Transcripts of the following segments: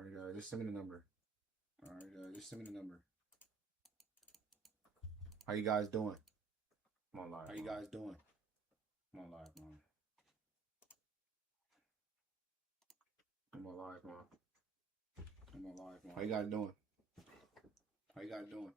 right, just send me the number. All right, just send me the number. How you guys doing? I'm on live. How you guys doing? I'm on live, man. I'm on live, man. I'm on live, man. How you guys doing? How you guys doing?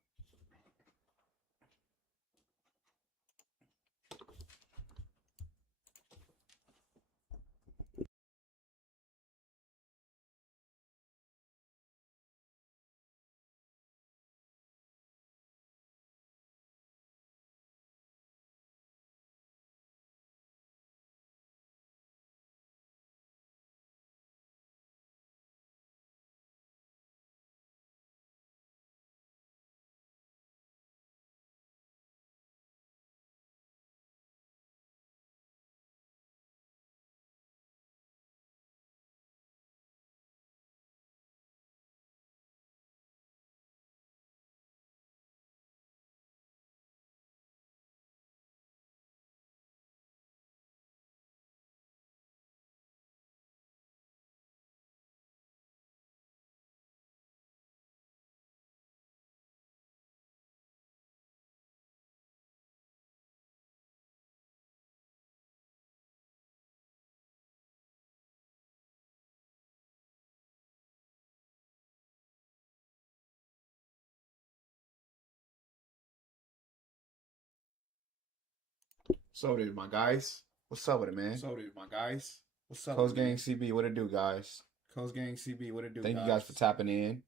So with it, my guys. What's up with it, man? So with it, my guys. What's up? Coast Gang CB, what it do, guys? Coast Gang CB, what it do, Thank you guys for tapping in.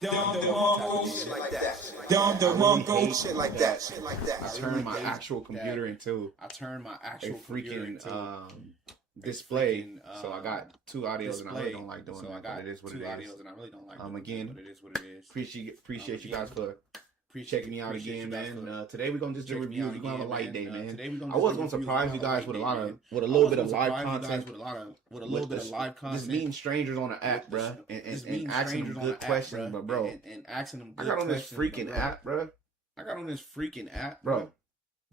Don't go shit like that. Don't go shit like that. Shit like that. I turned my actual computer into a freaking display. So I got two audios, and I really don't like doing that. But it is what it is. Again, it is what it is. Appreciate you guys for checking me out again, man. Today we're gonna just do reviews. We're gonna have a light day, man. I was gonna surprise you guys with a little bit of live content. Just meeting strangers on the app, bro, and asking them good questions, but bro, I got on this freaking app, bro.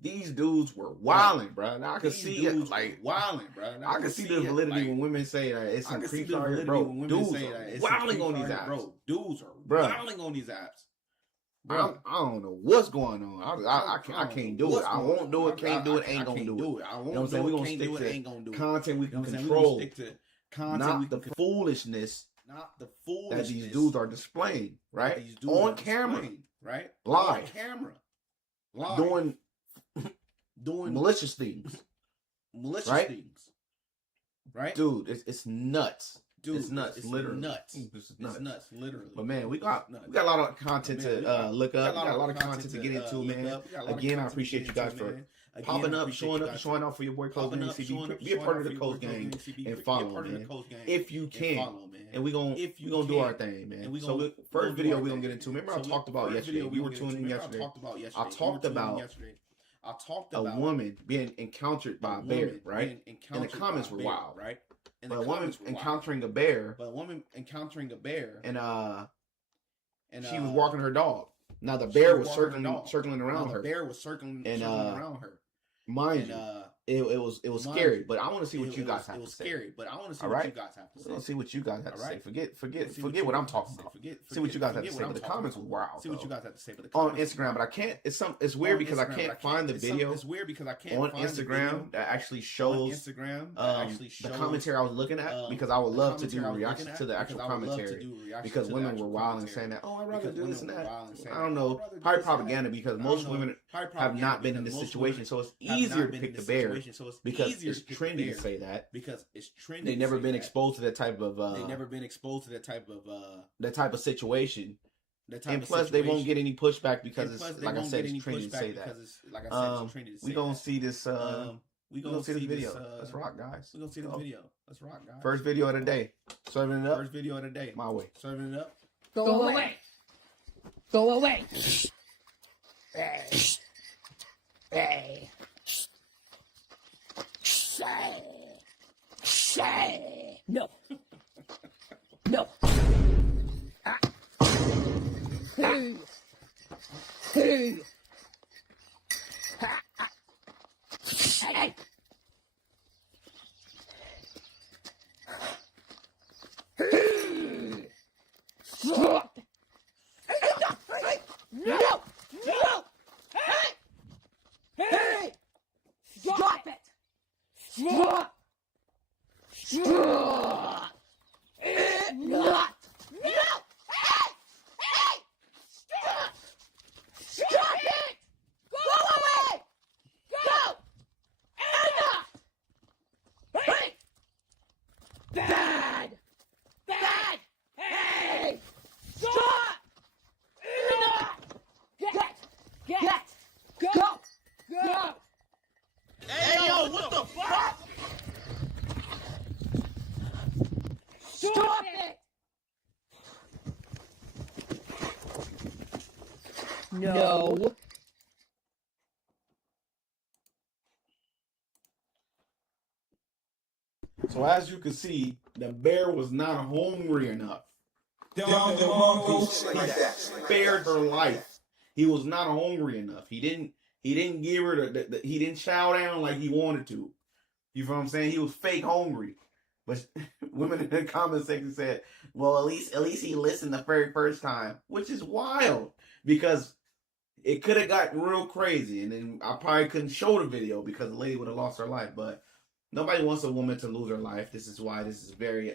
These dudes were wilding, bro. Now I can see it, like wilding, bro. I can see the validity when women say that it's some creeps out here, bro. Dudes are wilding on these apps, bro. Dudes are wilding on these apps. Bro, I don't know what's going on. I can't do it. I won't do it. Can't do it. Ain't gonna do it. You know what I'm saying? We're gonna stick to content we can control, not the foolishness that these dudes are displaying, right? On camera, right? Live, doing malicious things, right? Dude, it's nuts. Dude, it's nuts, literally. It's nuts, literally. But man, we got a lot of content to look up. We got a lot of content to get into, man. Again, I appreciate you guys for popping up, showing out for your boy Coast Gang CB. Be a part of the Coast Gang and follow, man. If you can, and we gonna do our thing, man. So first video we gonna get into. Remember I talked about yesterday. We were tuning in yesterday. I talked about a woman being encountered by a bear, right? And the comments were wild, right? And a woman encountering a bear. And she was walking her dog. Now the bear was circling around her. Mind you, it was scary. But I want to see what you guys have to say. Let's see what you guys have to say. Forget what I'm talking about. See what you guys have to say. But the comments were wild. See what you guys have to say. On Instagram, but I can't. It's weird because I can't find the video on Instagram that actually shows the commentary I was looking at, because I would love to do reactions to the actual commentary, because women were wild and saying that, oh, I'd rather do this and that. I don't know, probably propaganda, because most women have not been in this situation, so it's easier to pick the bear because it's trendy to say that, they've never been exposed to that type of situation. And plus, they won't get any pushback because it's, like I said, it's trendy to say that. We gonna see this. We gonna see this video. Let's rock, guys. We gonna see this video. Let's rock, guys. First video of the day. Serving it up. My way. Serving it up. Go away. Go away. Hey. Hey. Say. No. No. Ah. Hey. Hey. Ha. Hey. Stop it! Not! No! Hey! Hey! Stop! Stop it! Go away! Go! Enough! Hey! Bad! Bad! Hey! Stop! Enough! Get! Go! Go! Hey, yo, what the fuck? Stop it! No. So as you can see, the bear was not hungry enough. Down the Mongo. Spared her life. He was not hungry enough. He didn't give her he didn't chow down like he wanted to. You know what I'm saying? He was fake hungry. But women in the comment section said, well, at least he listened the very first time, which is wild because it could have got real crazy. And then I probably couldn't show the video because the lady would have lost her life. But nobody wants a woman to lose her life. This is why this is very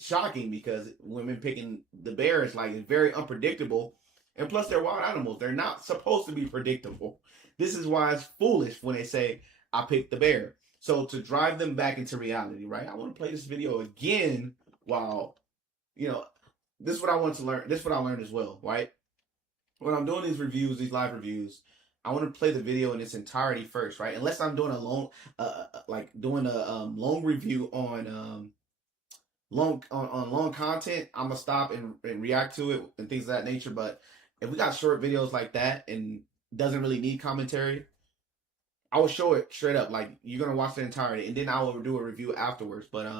shocking, because women picking the bear is like very unpredictable. And plus, they're wild animals. They're not supposed to be predictable. This is why it's foolish when they say, I picked the bear. So to drive them back into reality, right? I want to play this video again while, this is what I want to learn. This is what I learned as well, right? When I'm doing these reviews, these live reviews, I want to play the video in its entirety first, right? Unless I'm doing a long, long review on long content, I'm gonna stop and react to it and things of that nature. But if we got short videos like that and doesn't really need commentary, I will show it straight up. Like, you're gonna watch the entirety, and then I will do a review afterwards. But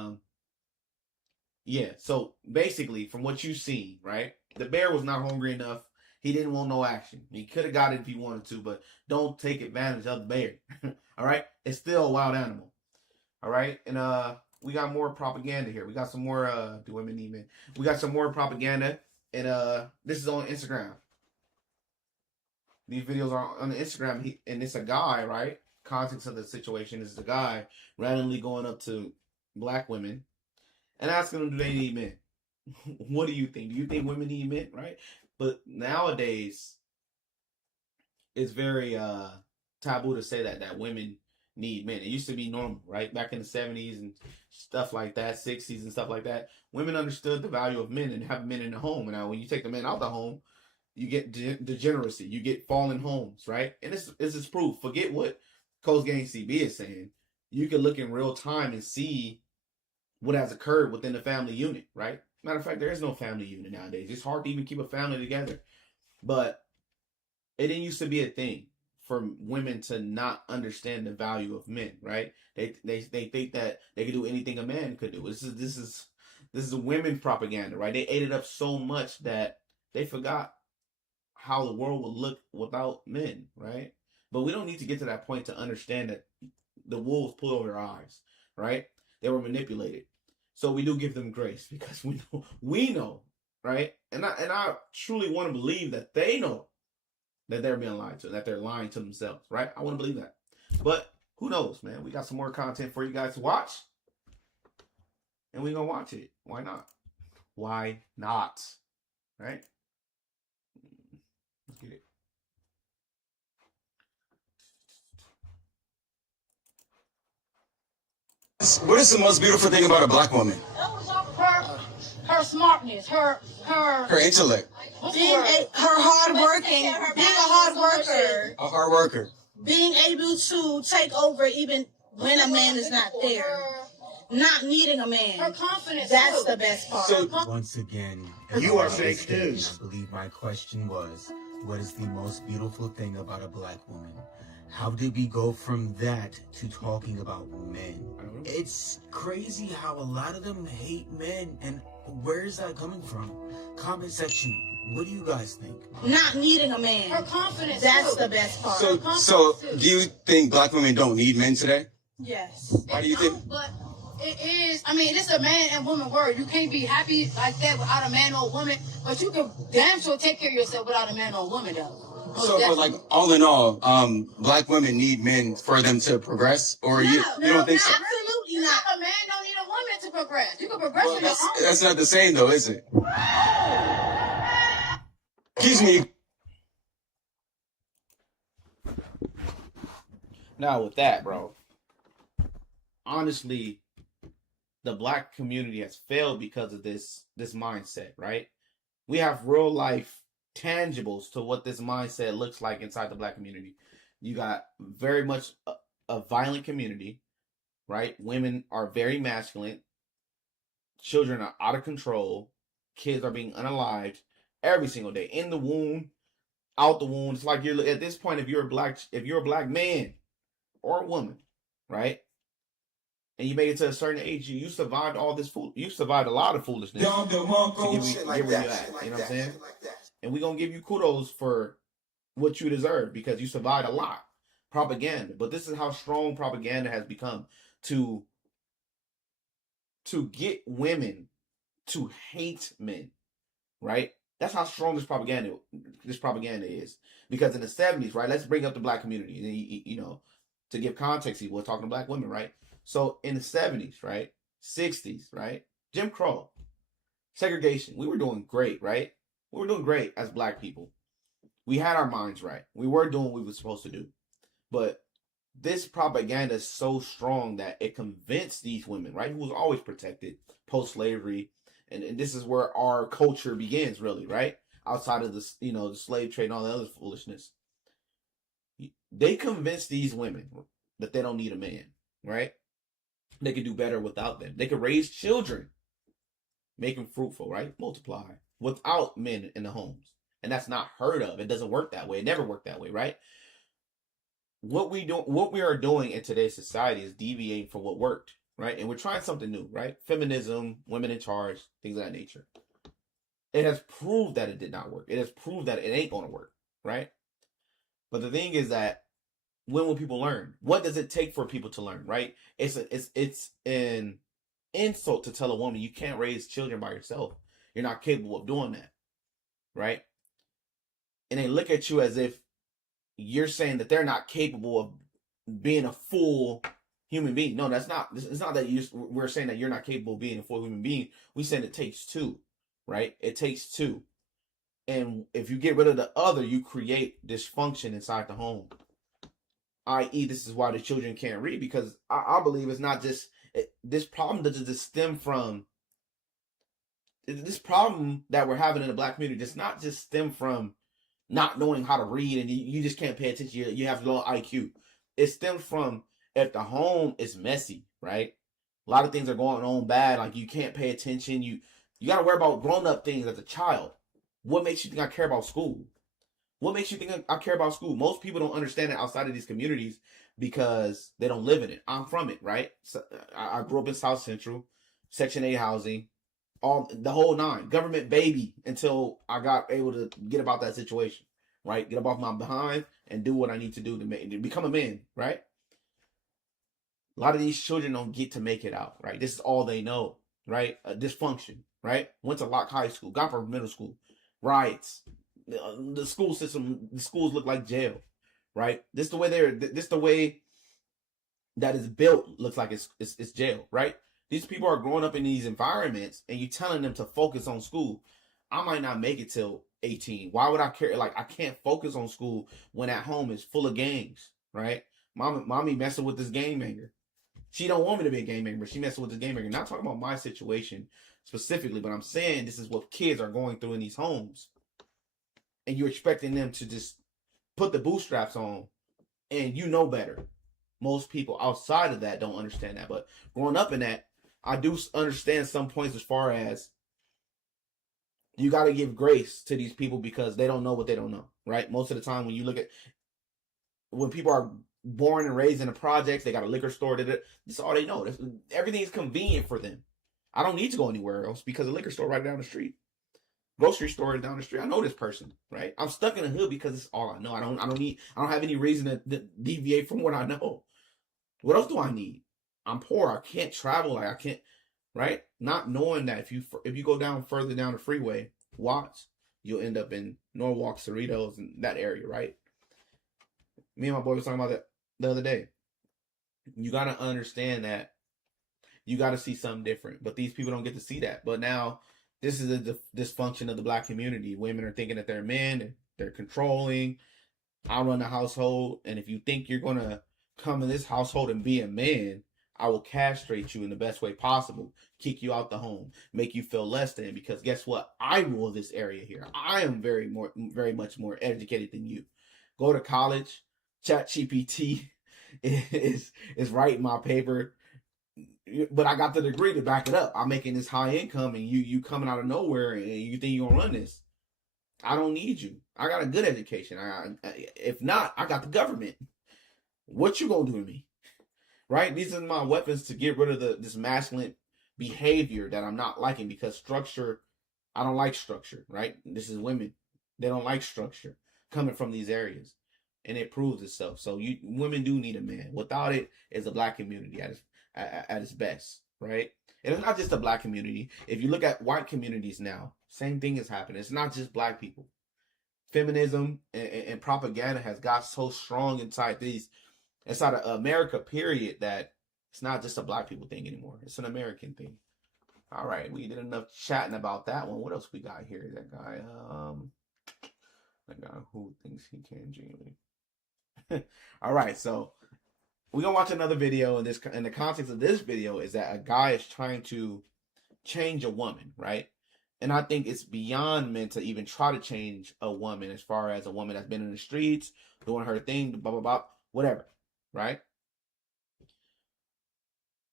yeah. So basically, from what you've seen, right, the bear was not hungry enough. He didn't want no action. He could have got it if he wanted to, but don't take advantage of the bear. All right, it's still a wild animal. All right, and we got more propaganda here. We got some more. Do women need men? We got some more propaganda, and this is on Instagram. These videos are on the Instagram, and it's a guy, right? Context of the situation is the guy randomly going up to black women and asking them, do they need men? What do you think? Do you think women need men, right? But nowadays, it's very taboo to say that women need men. It used to be normal, right? Back in the 70s and stuff like that, 60s and stuff like that. Women understood the value of men and having men in the home. And now when you take the men out the home, you get degeneracy. You get fallen homes, right? And this is proof. Forget what Coast Gang CB is saying. You can look in real time and see what has occurred within the family unit, right? Matter of fact, there is no family unit nowadays. It's hard to even keep a family together. But it didn't used to be a thing for women to not understand the value of men, right? They think that they could do anything a man could do. This is women propaganda, right? They ate it up so much that they forgot how the world would look without men, right? But we don't need to get to that point to understand that the wolves pulled over their eyes, right? They were manipulated. So we do give them grace because we know, right? And I truly want to believe that they know that they're being lied to, that they're lying to themselves, right? I want to believe that. But who knows, man? We got some more content for you guys to watch. And we're going to watch it. Why not? Why not? Right? Let's get it. What is the most beautiful thing about a black woman? Her smartness, her intellect. her hard working, being a hard worker. A hard worker. Being able to take over even when a man is not there. Not needing a man. Her confidence. That's the best part. So, once again, you are fake news. I believe my question was, what is the most beautiful thing about a black woman? How did we go from that to talking about men? It's crazy how a lot of them hate men, and where is that coming from? Comment section, what do you guys think? Not needing a man. Her confidence. That's the best part. So do you think black women don't need men today? Yes. Why do you think? But it is, it's a man and woman word. You can't be happy like that without a man or a woman, but you can damn sure take care of yourself without a man or a woman, though. So, but like, all in all, black women need men for them to progress, or you don't think so? Absolutely not. A man don't need a woman. women to progress. You can progress on your own. That's not the same though, is it? Excuse me. Now with that, bro, honestly, the black community has failed because of this mindset, right? We have real life tangibles to what this mindset looks like inside the black community. You got very much a violent community, right? Women are very masculine. Children are out of control. Kids are being unalived every single day, in the womb, out the womb. It's like you're at this point, if you're a black man or a woman, right? And you made it to a certain age, you survived all this fool. You survived a lot of foolishness to get where you at. You know what I'm saying? And we're gonna give you kudos for what you deserve because you survived a lot. Propaganda. But this is how strong propaganda has become to get women to hate men, right? That's how strong this propaganda is. Because in the 70s, right? Let's bring up the black community. And you know, to give context, we're talking to black women, right? So in the 70s, right? 60s, right? Jim Crow, segregation. We were doing great, right? We were doing great as black people. We had our minds right. We were doing what we were supposed to do. But this propaganda is so strong that it convinced these women, right, who was always protected post-slavery, and this is where our culture begins, really, right? Outside of the, you know, the slave trade and all the other foolishness. They convinced these women that they don't need a man, right? They could do better without them. They could raise children, make them fruitful, right? Multiply without men in the homes. And that's not heard of. It doesn't work that way. It never worked that way, right? What we are doing in today's society is deviating from what worked, right? And we're trying something new, right? Feminism, women in charge, things of that nature. It has proved that it did not work. It has proved that it ain't going to work, right? But the thing is that when will people learn? What does it take for people to learn, right? It's an insult to tell a woman you can't raise children by yourself. You're not capable of doing that, right? And they look at you as if you're saying that they're not capable of being a full human being. No, that's not. It's not that we're saying that you're not capable of being a full human being. We saying it takes two, right? It takes two. And if you get rid of the other, you create dysfunction inside the home. I.e., this is why the children can't read, because I believe it's not just this problem doesn't just stem from this problem that we're having in the black community. Does not just stem from not knowing how to read and you just can't pay attention. You have low IQ. It stems from if the home is messy, right? A lot of things are going on bad. Like you can't pay attention. You got to worry about grown-up things as a child. What makes you think I care about school? What makes you think I care about school? Most people don't understand it outside of these communities because they don't live in it. I'm from it, right? So I grew up in South Central, Section 8 housing, all the whole nine. Government baby until I got able to get about that situation, right? Get up off my behind and do what I need to do to become a man, right? A lot of these children don't get to make it out, right? This is all they know, right? Dysfunction, right? Went to Locke High School, got from middle school, riots. The school system, the schools look like jail, right? This the way that is built looks like it's jail, right? These people are growing up in these environments and you telling them to focus on school. I might not make it till 18. Why would I care? Like I can't focus on school when at home is full of games, right? Mommy messing with this game maker. She don't want me to be a game maker, but she messing with this game maker. Not talking about my situation specifically, but I'm saying this is what kids are going through in these homes. And you're expecting them to just put the bootstraps on and you know better. Most people outside of that don't understand that. But growing up in that, I do understand some points as far as you got to give grace to these people because they don't know what they don't know, right? Most of the time when you look at, when people are born and raised in the projects, they got a liquor store, that's all they know. Everything is convenient for them. I don't need to go anywhere else because the liquor store right down the street. Grocery store is down the street. I know this person, right? I'm stuck in the hood because it's all I know. I don't have any reason to deviate from what I know. What else do I need? I'm poor. I can't travel. Like I can't, right? Not knowing that if you go down further down the freeway, Watts, you'll end up in Norwalk, Cerritos, and that area, right? Me and my boy was talking about that the other day. You got to understand that you got to see something different. But these people don't get to see that. But now this is a dysfunction of the black community. Women are thinking that they're men, and they're controlling. I run the household, and if you think you're going to come in this household and be a man, I will castrate you in the best way possible, kick you out the home, make you feel less than, because guess what? I rule this area here. I am very much more educated than you. Go to college. ChatGPT is writing my paper, but I got the degree to back it up. I'm making this high income, and you coming out of nowhere, and you think you're gonna run this. I don't need you. I got a good education. If not, I got the government. What you gonna do to me? Right? These are my weapons to get rid of this masculine behavior that I'm not liking, because structure, I don't like structure, right? This is women. They don't like structure coming from these areas, and it proves itself. So women do need a man. Without it, it's a black community at its best, right? And it's not just the black community. If you look at white communities now, same thing is happening. It's not just black people. Feminism and propaganda has got so strong inside of America, period, that it's not just a black people thing anymore. It's an American thing. All right, we did enough chatting about that one. What else we got here? That guy who thinks he can genuinely. All right, so we're gonna watch another video. In the context of this video is that a guy is trying to change a woman, right? And I think it's beyond men to even try to change a woman, as far as a woman that's been in the streets, doing her thing, blah, blah, blah, whatever, right?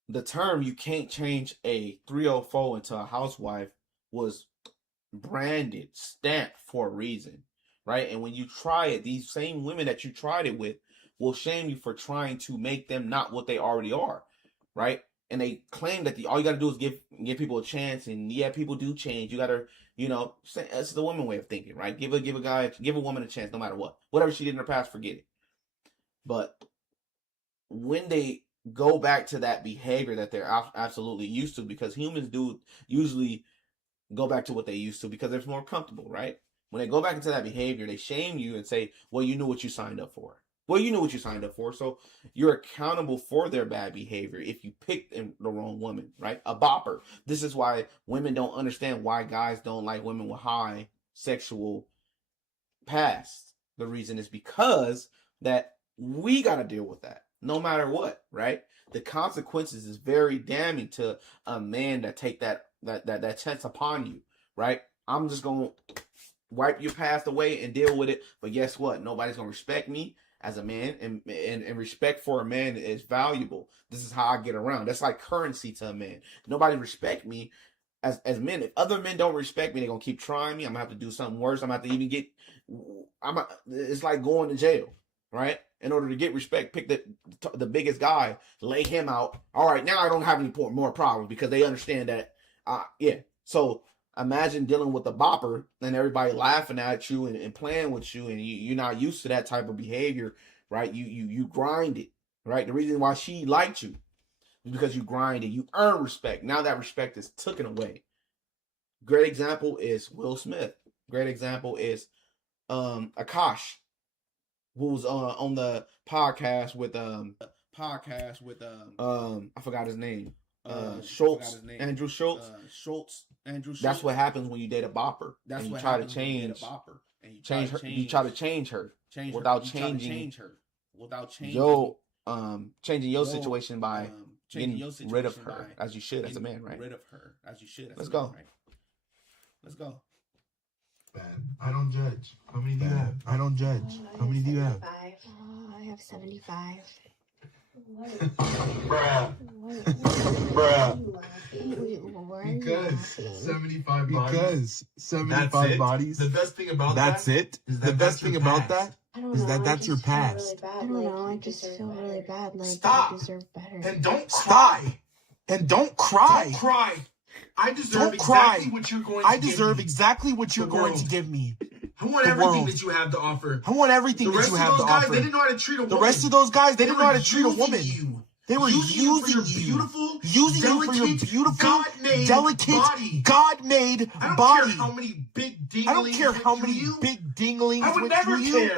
The term "you can't change a 304 into a housewife" was branded, stamped for a reason, right? And when you try it, these same women that you tried it with will shame you for trying to make them not what they already are, right? And they claim that all you got to do is give people a chance, and yeah, people do change. You got to, it's the woman way of thinking, right? Give a woman a chance, no matter what. Whatever she did in her past, forget it. But when they go back to that behavior that they're absolutely used to, because humans do usually go back to what they used to because they're more comfortable, right? When they go back into that behavior, they shame you and say, well, you knew what you signed up for. Well, you know what you signed up for, so you're accountable for their bad behavior if you picked the wrong woman, right? A bopper. This is why women don't understand why guys don't like women with high sexual past. The reason is because that we got to deal with that no matter what, right? The consequences is very damning to a man that take that chance upon you, right? I'm just going to wipe your past away and deal with it, but guess what? Nobody's going to respect me as a man, and respect for a man is valuable. This is how I get around. That's like currency to a man. Nobody respect me as men. If other men don't respect me, they're gonna keep trying me. I'm gonna have to do something worse. I'm gonna have to even get. It's like going to jail, right? In order to get respect, pick the biggest guy, lay him out. All right, now I don't have any more problems because they understand that. Yeah. So imagine dealing with a bopper and everybody laughing at you and playing with you, and you're not used to that type of behavior, right? You grind it, right? The reason why she liked you is because you grind it. You earn respect. Now that respect is taken away. Great example is Will Smith. Great example is Akash, who's on the podcast with I forgot his name. Schultz, Andrew Schultz. That's what happens when you date a bopper. That's and you try to change her. You try to change her without changing your situation by getting rid of her, as you should as a man, right? Let's go. I don't judge. How many do you have? I don't judge. How many do you have? I have 75. Bruh. Because 75 bodies. Because 75 bodies. The best thing about that's it. The best thing about that is that that's your past. I don't know. I just feel really bad. Like stop. I deserve better. And don't cry. And don't cry. Don't cry. I deserve exactly what you're going to give me. I deserve exactly what you're going to give me. I want everything that you have to offer. I want everything that you have to offer. They didn't know how to treat a woman. The rest of those guys, they didn't know how to treat a woman. They were using you for your beautiful, delicate, God-made body. I don't care how many big dinglings went through you.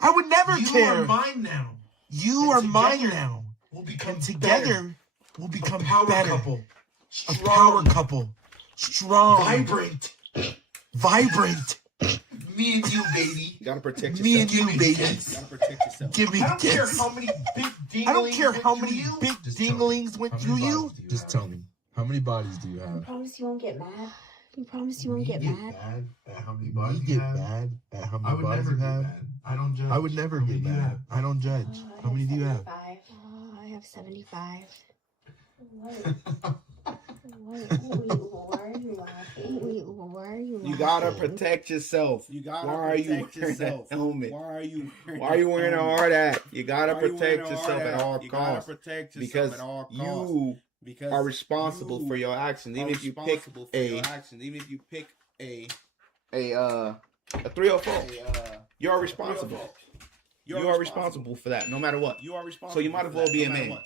I would never care. You are mine now. You are mine now. And together, We'll become a power couple. A power couple. Strong. Vibrant. Me and you, baby. You gotta protect yourself. Me and you, baby. You gotta protect yourself. Give me I don't care this. how many big dinglings I don't care how many you. big dinglings went through you. Just tell me. How many bodies do you You have? promise you won't get mad? You promise you won't get mad? bad at how many You bodies get you have? bad At how I many would bodies never you get have? mad. I don't judge. I would never How get many do you mad. have? I don't judge. How many do you have? I have 75. Wait, why are you laughing? Wait, why are you laughing? You gotta protect yourself. You gotta Why are you protect wearing yourself. that helmet? Why are you wearing Why are you wearing a helmet? hard hat? You gotta Why are you wearing protect a yourself hard at hat? all You gotta costs. protect yourself Because at all costs. you Because are responsible you for your actions. Even are if you pick responsible for your actions. Even if you pick a 304, you are responsible. 304. You are responsible for that, no matter what. You are responsible. So you might as well be a man.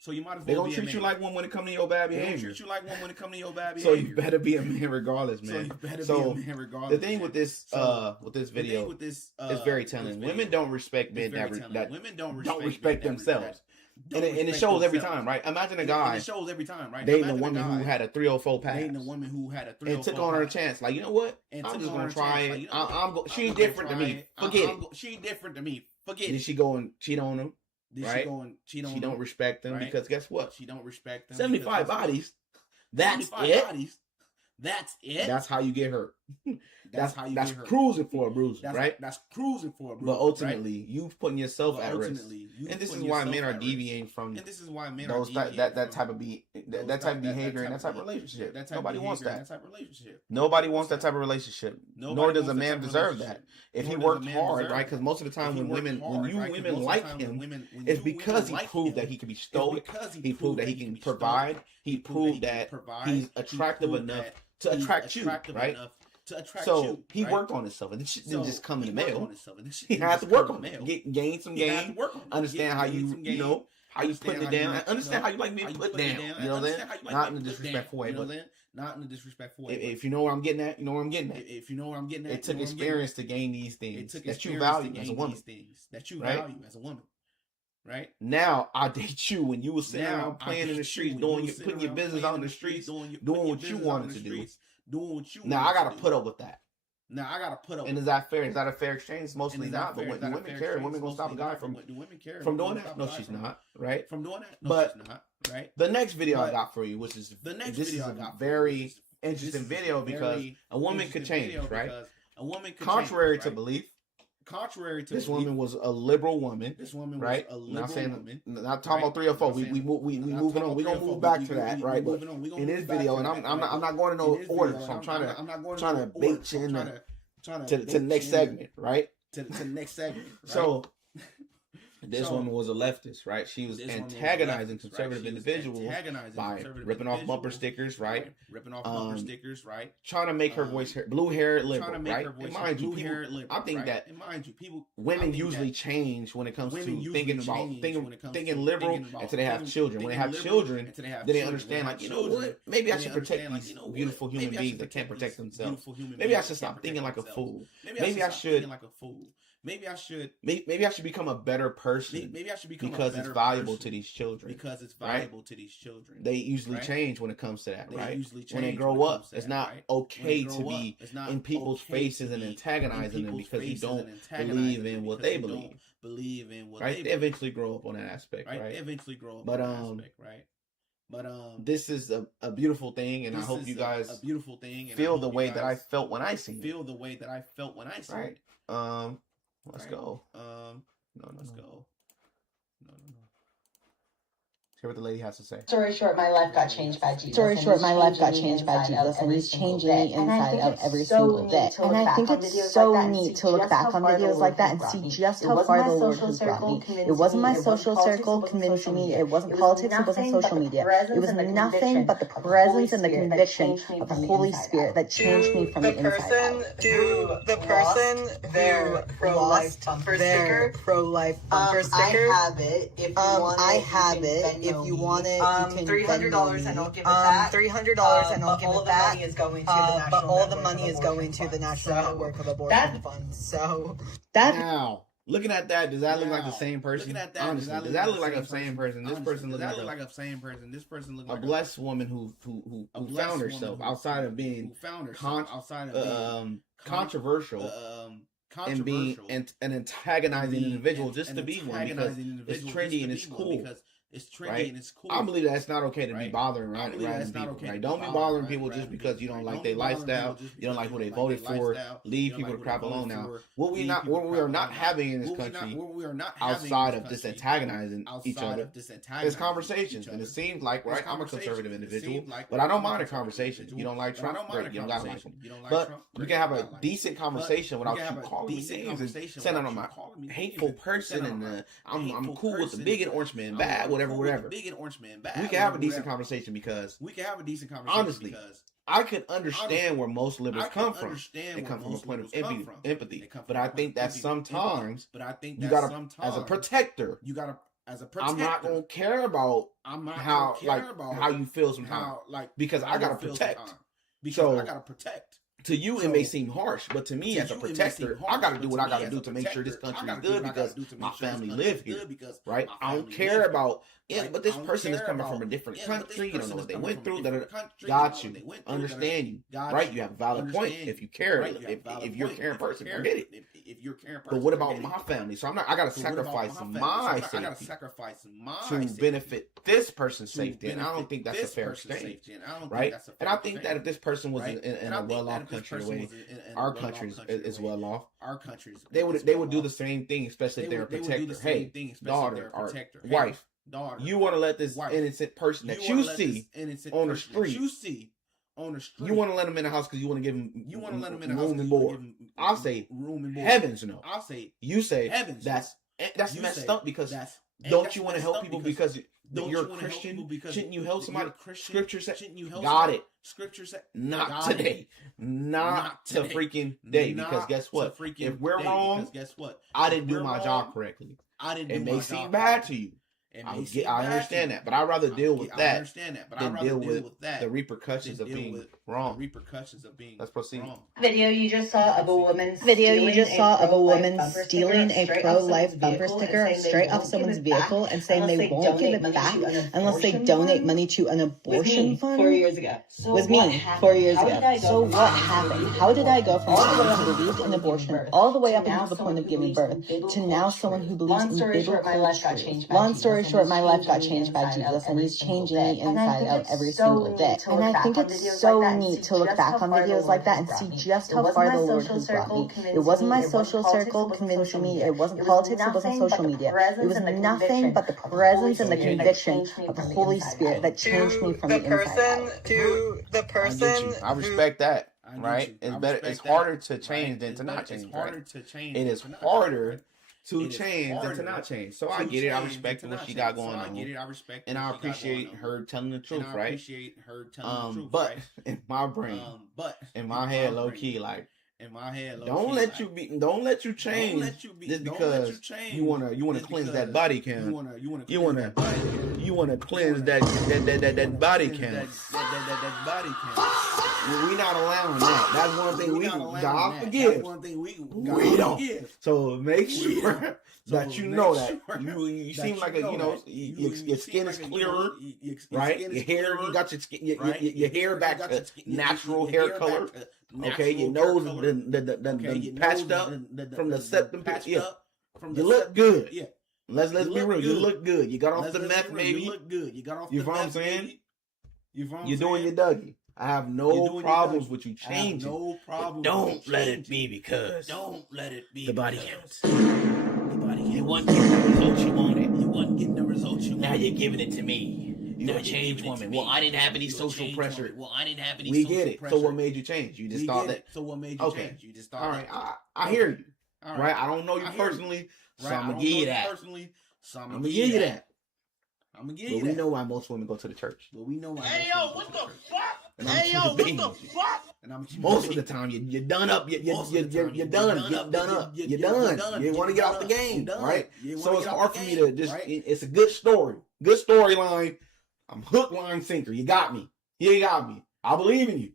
So you might as well They gonna be a treat man. you like one when it comes to your bad They don't behavior. treat you like one when it comes to your bad So behavior. you better be a man regardless, So man. you better So be a man regardless. the thing with this video is very telling. Women don't respect men that women don't respect respect men themselves. that And it shows every time, right? Imagine a guy And it shows every time, right? dating a Imagine woman guy who had a 304 pass dating a woman who had a 304 and took on her pass. chance. Like, you know what? And I'm took just on gonna her try chance. Like, it. you know what? She's I'm different gonna to try me. it. Forget it. She's different to me. Forget Then it. she go and cheat on him. Then right? She go and cheat on She him. don't respect them right? because guess what? She don't respect them. 75 because bodies. That's 75 it. bodies. That's it. That's how you get hurt. That's how you that's get hurt. cruising for a bruising, right? That's cruising for a bruise. But ultimately, right? you putting yourself But at risk. ultimately, you And this is putting why yourself men are at risk. deviating from And this is why men those are deviating that from type of that type of behavior and that type of relationship. that type Nobody of wants behavior and that. That type of relationship. Nobody wants that type of relationship. Nobody Nor does wants a that man type of deserve relationship. that. If he Nor does a worked man hard, deserve right? that. Because most of the time If he when worked women, hard, when you right? 'Cause women most of the like time him, when it's you because women he like proved him, that he can be it's stoic. because He proved that he can provide. He proved that he's attractive enough to attract you, right? So he worked on himself, and this shit didn't just come in the mail. He had to work on it, gain some game, understand how you know how you put it down, understand how you like me put down. You know what I'm saying? Not in a disrespectful way, but not in a disrespectful way. if you know where I'm getting at, you know where I'm getting at. If you know where I'm getting at, It took experience to gain these things that you experience value to as a gain woman. these things that you right? value as a woman, right? Now I date you when you were sitting Now, around I playing in date the you streets, when doing you your, sit putting your around business playing out in in the the streets, streets, doing what you wanted to do. Doing what you Now I wanted gotta to put do. up with that. Now I gotta put up. And with is that fair? Is that a fair exchange? And Mostly is that not. But fair? when Is that a women fair care, exchange? women gonna stop a Mostly guy not. from Do women care? from Women doing stop that. a No, guy she's from- not. Right. From doing that? No, But she's not. Right. the next video I But got for you, which is The next this video is I got a very interesting this is video a because very a woman could interesting change, video right? because a woman could Contrary change, to right? belief, Contrary to this belief, woman was a liberal woman. This woman right? was a Not liberal saying, woman. not talking about 3 or 4. We moving on. We're gonna move back to that, right? But in this video, and I'm not going to no order, so I'm trying to bait you in to the next segment, right? To the next segment. Right? So this woman was a leftist, right? She was antagonizing conservative individuals by ripping off bumper stickers, right? Ripping off bumper stickers, right? Trying to make her voice blue-haired liberal, Trying to make right? her voice And mind you, blue-haired liberal, I think right? that And mind you, people, women usually change when it comes to women usually thinking about change when it comes thinking to liberal thinking about until they have thinking- children. When they have thinking liberal children, until they have then they children. understand, When like, they you have know children, what? Maybe I then should they protect understand, these like, you know what? beautiful human Maybe I beings should that can't protect protect these themselves. beautiful human Maybe I beings should that stop can't thinking like protect a fool. Maybe I should thinking like a fool. Maybe I should become a better person. Maybe I should become because a better it's valuable person to these children. Because it's right? valuable to these children. They usually right? change when it comes to that, They right? usually When they change grow when it up, comes to it's that, not right? When okay they to grow be up, it's not in people's okay faces to and be antagonizing them people's because you faces don't and antagonizing believe them in what because they you believe. don't believe in what Right? they They eventually grow up on that aspect, right? right? They eventually grow up But, on that aspect, right? But this is a beautiful thing, and I this hope is you guys a beautiful thing, and I feel hope the you way that I guys felt when I seen it. feel the way that I felt when I seen Right. it. Let's Right? go. No, let's go. No. Hear what the lady has to say. Story short, my life got changed by Jesus. Story short, my life got changed by Jesus, and He's He's changing me inside of every so single day. And I think it's so neat to look back on videos like that and see just how far the Lord has brought me. It wasn't my social circle convincing me. It wasn't politics. It wasn't social media. It was nothing but the presence and the conviction of the Holy Spirit that changed me from the inside out. To the person who lost their pro-life bumper sticker. I have it. If you want it, I have it. If you want it, you can $300 and I'll give it back. $300 and I'll give it back. But all the money is going to the National Network of Abortion Funds. So Now, Looking at that, does that look like the same person? Looking at that, honestly, does that look like the same person? This person looks like a same person. This person looks a like blessed woman who found herself outside of being controversial and being an antagonizing individual just to be one because it's trendy and it's cool. It's trendy right? and it's cool. I believe that it's not okay to be bothering random people. Okay right? Don't be bothering people just because you don't like their lifestyle, you don't like who they voted for. Leave people to crap alone now. What we are not having in this country outside of just antagonizing each other is conversations. And it seems like, right, I'm a conservative individual, but I don't mind a conversation. You don't like Trump? Great, you don't gotta like him. But we can have a decent conversation without you calling me names and saying I'm a hateful person and I'm cool with the big and orange man bad, whatever. Big and orange man bad. We can have a decent conversation because honestly, I can understand where most liberals come from. They come from a point of empathy. But I think that sometimes you gotta, as a protector, I'm not gonna care about how you feel sometimes, because I gotta protect. To you, it may seem harsh, but to me, as a protector, I got to do what I got to do to make sure this country is good because my family live here, right? I don't care about, but this person is coming from a different country. You don't know what they went through. Got you. Understand you, right? You have a valid point. If you care, if you're a caring person, forget it. But what about my family? So I got to sacrifice my safety to benefit this person's safety, and I don't think that's a fair exchange, right? And I think that if this person was in a well-off country, the way our country is well off, they would do the same thing, especially if they're a protector. Hey, daughter or wife, you want to let this innocent person that you see on the street, you want to let him in the house because you want to give him room and board. I'll say heavens no. You say that's messed up because don't you want to help people because you're a Christian? Shouldn't you help somebody? Scripture said, got it. Scripture said, not today, not to freaking day. Because guess what? If we're wrong, I didn't do my job correctly. It may seem bad to you. I understand that, but I'd rather deal with that than deal with the repercussions of being wrong. Let's proceed. Video you just saw of a woman stealing a pro-life bumper sticker straight off someone's vehicle and saying they won't give it back unless they donate money to an abortion fund. 4 years ago. Was me 4 years ago. So what happened? How did I go from someone who believed in abortion all the way up until the point of giving birth to now someone who believes in biblical truth? Long story short, my life got changed by Jesus, and he's changing me inside out every single day. And I think it's so neat to look back on videos like that and see just how far the Lord has brought me. It wasn't my social circle convincing me. It wasn't politics. It wasn't social media. It was nothing but the presence and the conviction of the Holy Spirit that changed me from the inside out. To the person. I respect that. Right? It's better. It's harder to change than to not change. Right? It is harder to change than to not change. So I get it. I respect what she got going on. And I appreciate her telling the truth, right? But in my brain, in my head, low key, like, don't let you change just because you wanna cleanse that body count. You wanna cleanse that body count. We not allowing that. That's one thing God forgives. We don't. So make sure that you know that you seem like your skin is clearer, right? Your hair, you got your hair back to natural hair color. Okay, your nose the patched up from the septum. Yeah, you look good. Yeah, let's be real. You look good. You got off the meth, maybe. You look good. You know what I'm saying? You're doing your Dougie. I have no problems with you changing. Don't let it be because the body counts. You wasn't getting the results you wanted. Now you're giving it to me. You're a change woman. Well, I didn't have any social pressure. We get it. So what made you change? You just thought that. So what made you change? You just thought. All right, I hear you. Right, I don't know you personally, so I'm gonna give you that. I'm gonna give you that. But we know why most women go to the church. Hey yo, what the fuck? Hey yo, what the fuck? Most of the time, you're done up. You're done. You're done up. You're done. You want to get off the game, right? So it's hard for me to just. It's a good story, good storyline. I'm hook, line, sinker. You got me. You got me. I believe in you.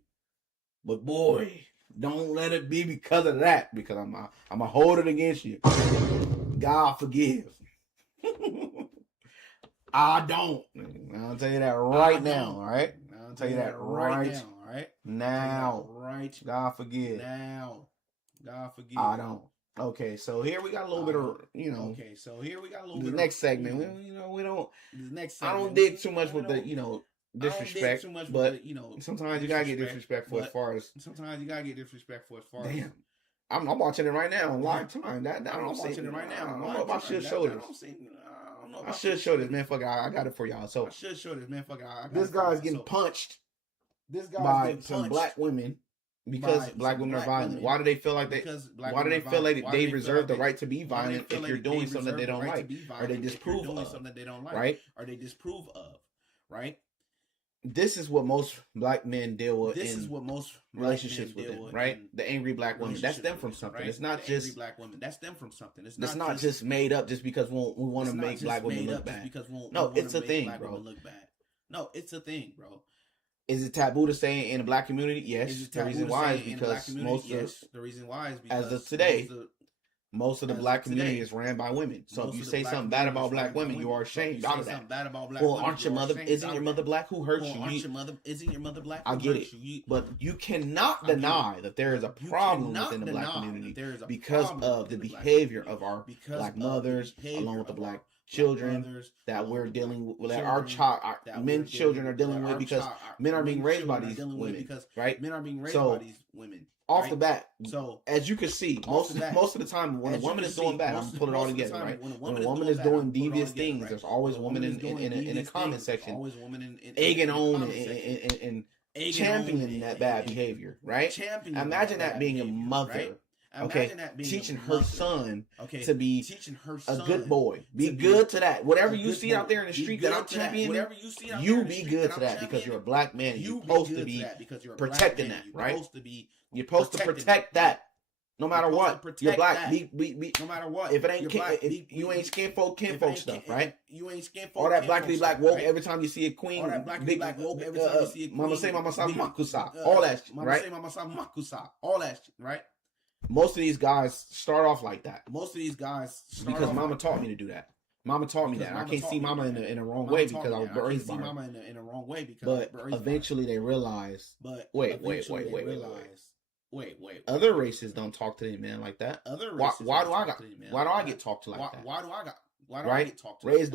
But boy, don't let it be because of that. Because I'm a hold it against you. God forgive. I don't. I'll tell you that right now, all right? I'll tell you that right now, all right? Now. Right. God forgive. Now. God forgive. I don't. Okay, so here we got a little bit of, you know. Okay, so here we got a little bit of. The next segment, we don't. The next segment. I don't dig too much with the, disrespect, but, sometimes you gotta get disrespectful as far as. Sometimes you gotta get disrespectful as far as. Damn. I'm watching it right now on live time. I'm watching it right now. I don't know if I should show this. I should show this, man. Fuck, I got it for y'all. So I should show this, man. Fuck, this guy's getting punched. This guy's by some black women because black women are violent. Why do they feel like they? Why do they feel like they reserve the right to be violent if you're doing something that they don't like, or they disapprove of? Right? Or they disapprove of? Right? This is what most black men deal with. This is what most relationships with them, right? The angry black women. That's them from something. It's not just angry black women. That's them from something. It's not just made up just because we want to make black women look bad. No, it's a thing, bro. No, it's a thing, bro. Is it taboo to say in the black community? Yes. The reason why is because as of today, most of the black community is ran by women. So if you say something bad about black women, you are ashamed out of that. Well, aren't your mother? Isn't your mother black? Who hurt you? Isn't your mother black? I get it, but you cannot deny that there is a problem within the black community because of the behavior of our black mothers, along with the black children that we're dealing with, that our men children are dealing with, because men are being raised by these women, right? Men are being raised by these women. Off the bat, so as you can see, most of the time when a woman is doing bad, I'm gonna put it all together, right? When a woman is doing devious things, there's always a woman in a comment section egging on and championing that bad behavior, right? Imagine that being a mother. Okay, teaching her son to be a good boy. Be good to that. Whatever you see out there in the street that I'm championing, you be good to that because you're a black man. You're supposed to be protecting that, right? You're supposed to protect that. No matter what, you're black. No matter what, if it ain't if you ain't kinfolk stuff, right? You ain't kinfolk. All that black woke. Every time you see a queen, all that big woke. Every time you see a queen, mama say mama sa makusa, all that shit, right? Mama say mama sa makusa, all that shit, right? Most of these guys start off like that. Because mama taught me to do that. Mama taught me that. I can't see mama in a wrong way because I was raised by her. But eventually they realize. Wait. Other races don't talk to their men like that. Why do I get talked to like that? Why do I get talked to? Raised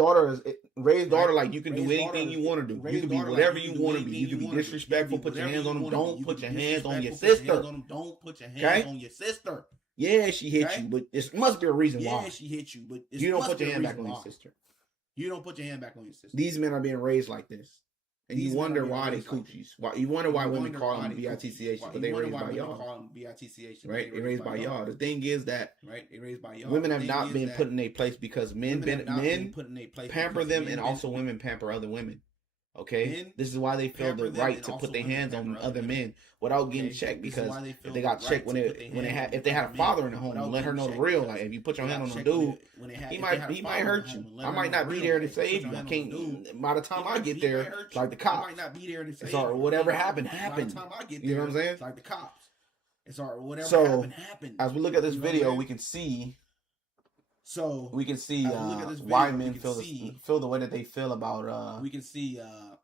daughter like you can do anything you want to do. You can be whatever you want to be. You can be disrespectful. Put your hands on them. Don't put your hands on your sister. Don't put your hands on your sister. Yeah, she hit you, but it must be a reason why. Yeah, she hit you, but you don't put your hand back on your sister. You don't put your hand back on your sister. These men are being raised like this. And you wonder why they coochies. You wonder why women call them BITCH, but they raised by y'all. Right? They raised by y'all. The thing is that women have not been put in a place because men pamper them, and also women pamper other women. Okay? This is why they feel the right to put their hands on other men without getting checked, because if they got checked if they had a father in the home, let her know the real. Like, if you put your hand on a dude, he might hurt you. I might not be there to save you. I can't. By the time I get there, like the cops. It's all right. Whatever happened. You know what I'm saying? It's like the cops. It's all right. Whatever happened. As we look at this video, we can see. Why men feel the way that they feel about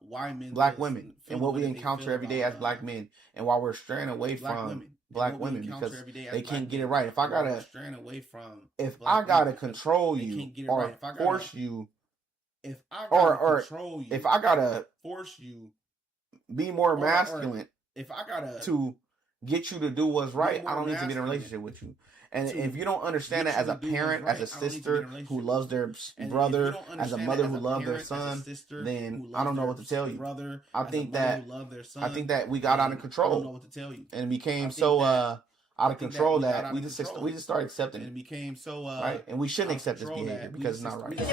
why men black women and what we encounter every day as black men, and why we're straying away from black women because they can't get it right. If I gotta control you or force you, if I gotta force you be more masculine, if I gotta to get you to do what's right, I don't need to be in a relationship with you. And if you don't understand it as a parent, as a sister who loves their brother, as a mother who loves their son, then I don't know what to tell you. I think that we got out of control, and it became so out of control that we just started accepting it. And it became so right, and we shouldn't accept this behavior because it's not right. You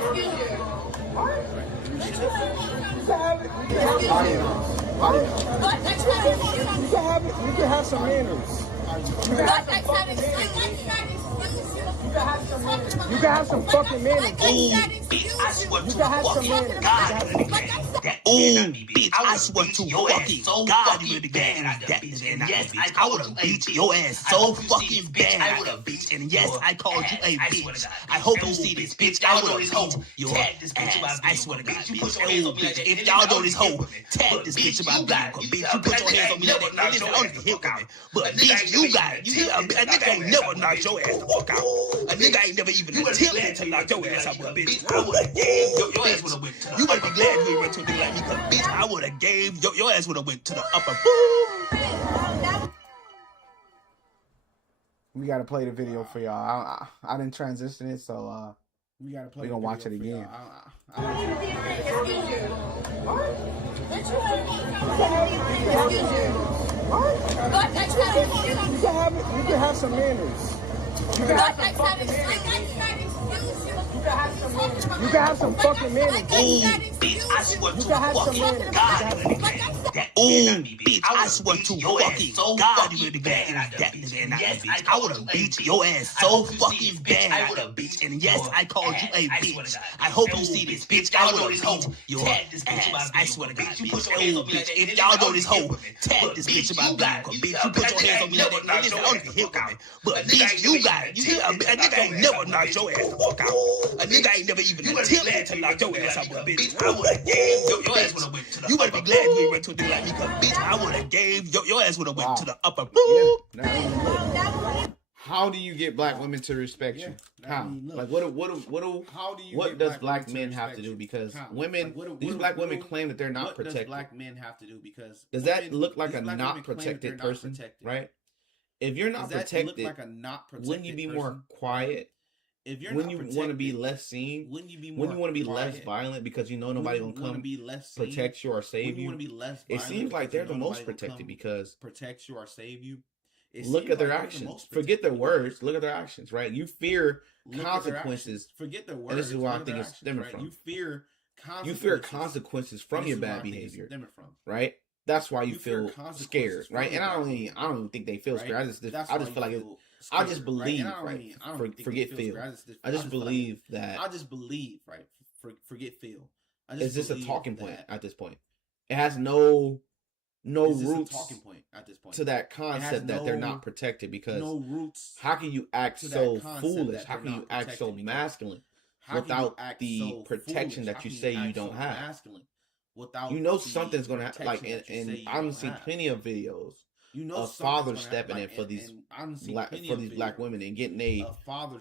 can have some manners. You can have some fucking manners. You can have some manners. Ooh, bitch, I swear to fucking God, you would be glad that nigga and yes, bitch. I would have beat your ass so fucking bad. I would have beat, and yes, I called you a bitch. I hope you see this, bitch. I would have told your ass. I swear to God, bitch. Oh, bitch, if y'all know this hoe, tag this bitch about black, bitch. You put your hands on me like that, nigga. I don't hit me. But bitch, you got it. A nigga ain't never knocked your ass the fuck out. A nigga ain't never even attempted to knock your ass out, bitch. I would have gave your ass would have went to the. You better be glad you went to a nigga like me, cause bitch, I would have gave your ass would have went to the upper. We gotta play the video for y'all. I didn't transition it, so we gotta play. We gonna watch it again. You can have some manners. You can have some fucking manners. Ooh, bitch, I swear to fucking God. Ooh, bitch, I swear to fucking God, you would be glad that nigga and yes, bitch. I would have beat your ass so fucking bad. I would have beat, and yes, I called you a bitch. I hope you see this, bitch. I would have told your ass. I swear to God, you put your hands on me like that. If y'all know this hoe, tag this bitch about black, bitch. You put your hands on me like that, nigga. I don't hit me. But bitch, you got it. A nigga ain't never knocked your ass the fuck out. A nigga ain't never even attempted to knock your ass out, bitch. I would have gave your ass would have went to the. You better be glad you ain't went to a nigga like me, cause bitch, I would have gave your ass would have went to the upper. How do you get black women to respect you? How? Like what does black men have to do? Because women, these black women claim that they're not protected. Black men have to do because does that look like a not protected person? Right? If you're not protected, wouldn't you be more quiet? If you're when you want to be less seen, when you want to be less violent because you know nobody gonna come protect you or save you. It seems like they're the most protected because protect you or save you. Look at their actions. Forget their words. Look at their actions. Right? You fear consequences. Forget their words. And this is where I think it's stemming from. You fear consequences from your bad behavior. Right? That's why you feel scared, right? And I don't even think they feel scared. I just feel like I just believe, right? Forget feel. I just believe that. Right? Forget feel. It's just a talking point at this point. It has no roots talking point at this point to that concept that they're not protected because how can you act so foolish? How can you act so masculine without the protection that you say you don't have? You know something's gonna happen. Like, and I've seen plenty of videos of fathers stepping in for these black women and getting their father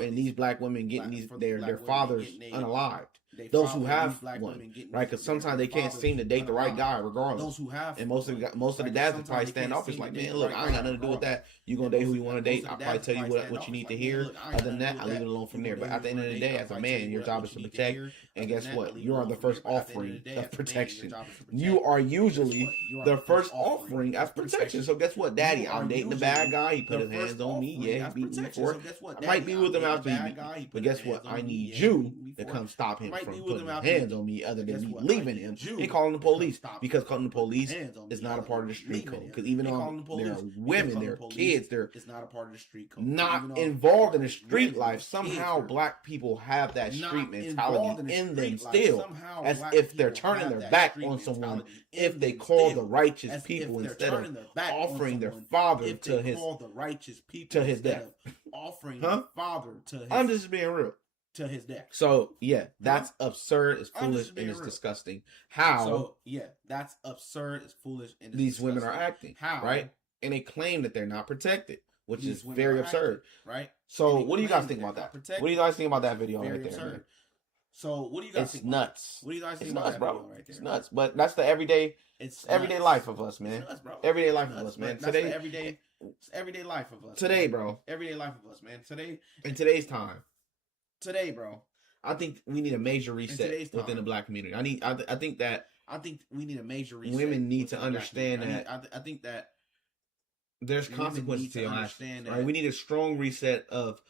and these black women getting their fathers unalived. Those who have one, right? Because sometimes they can't seem to date the right guy, regardless. Those who have, and most of the dads will probably stand off. It's like, man, look, I ain't got nothing to do with that. You gonna date who you want to date. I'll probably tell you what you need to hear. Other than that, I leave it alone from there. But at the end of the day, as a man, your job is to protect. And guess what? You are the first offering of protection. You are usually the first offering as protection. So guess what, Daddy? I'm dating the bad guy. He put his hands on me. Yeah, he beat me for it. I might be with him after he beat me. But guess what? I need you to come stop him from putting his hands on me, other than me leaving him and calling the police. Because calling the police is not a part of the street code. Because even though there are women, there are kids, they're not a part of the street code. Not involved in the street life. Somehow black people have that street mentality in them still, as if they're turning their back on someone if they call the righteous people instead of offering their father to his death. Offering their father to his. I'm just being real. To his death. So yeah, that's absurd. It's foolish and it's disgusting. How? So yeah, that's absurd. It's foolish and it's these women are acting. How? Right? And they claim that they're not protected, which is very absurd. Right? So what do you guys think about that? What do you guys think about that video right there? Man? So what do you guys think? It's nuts. What do you guys think about that video right there? It's nuts. But that's the everyday. It's everyday life of us, man. Everyday life of us, man. Today, everyday life of us. Today, bro. Everyday life of us, man. Today. In today's time. Today, bro. I think we need a major reset within the black community. I think we need a major reset. Women need to understand that. I think that there's consequences to your actions. Right? We need a strong reset of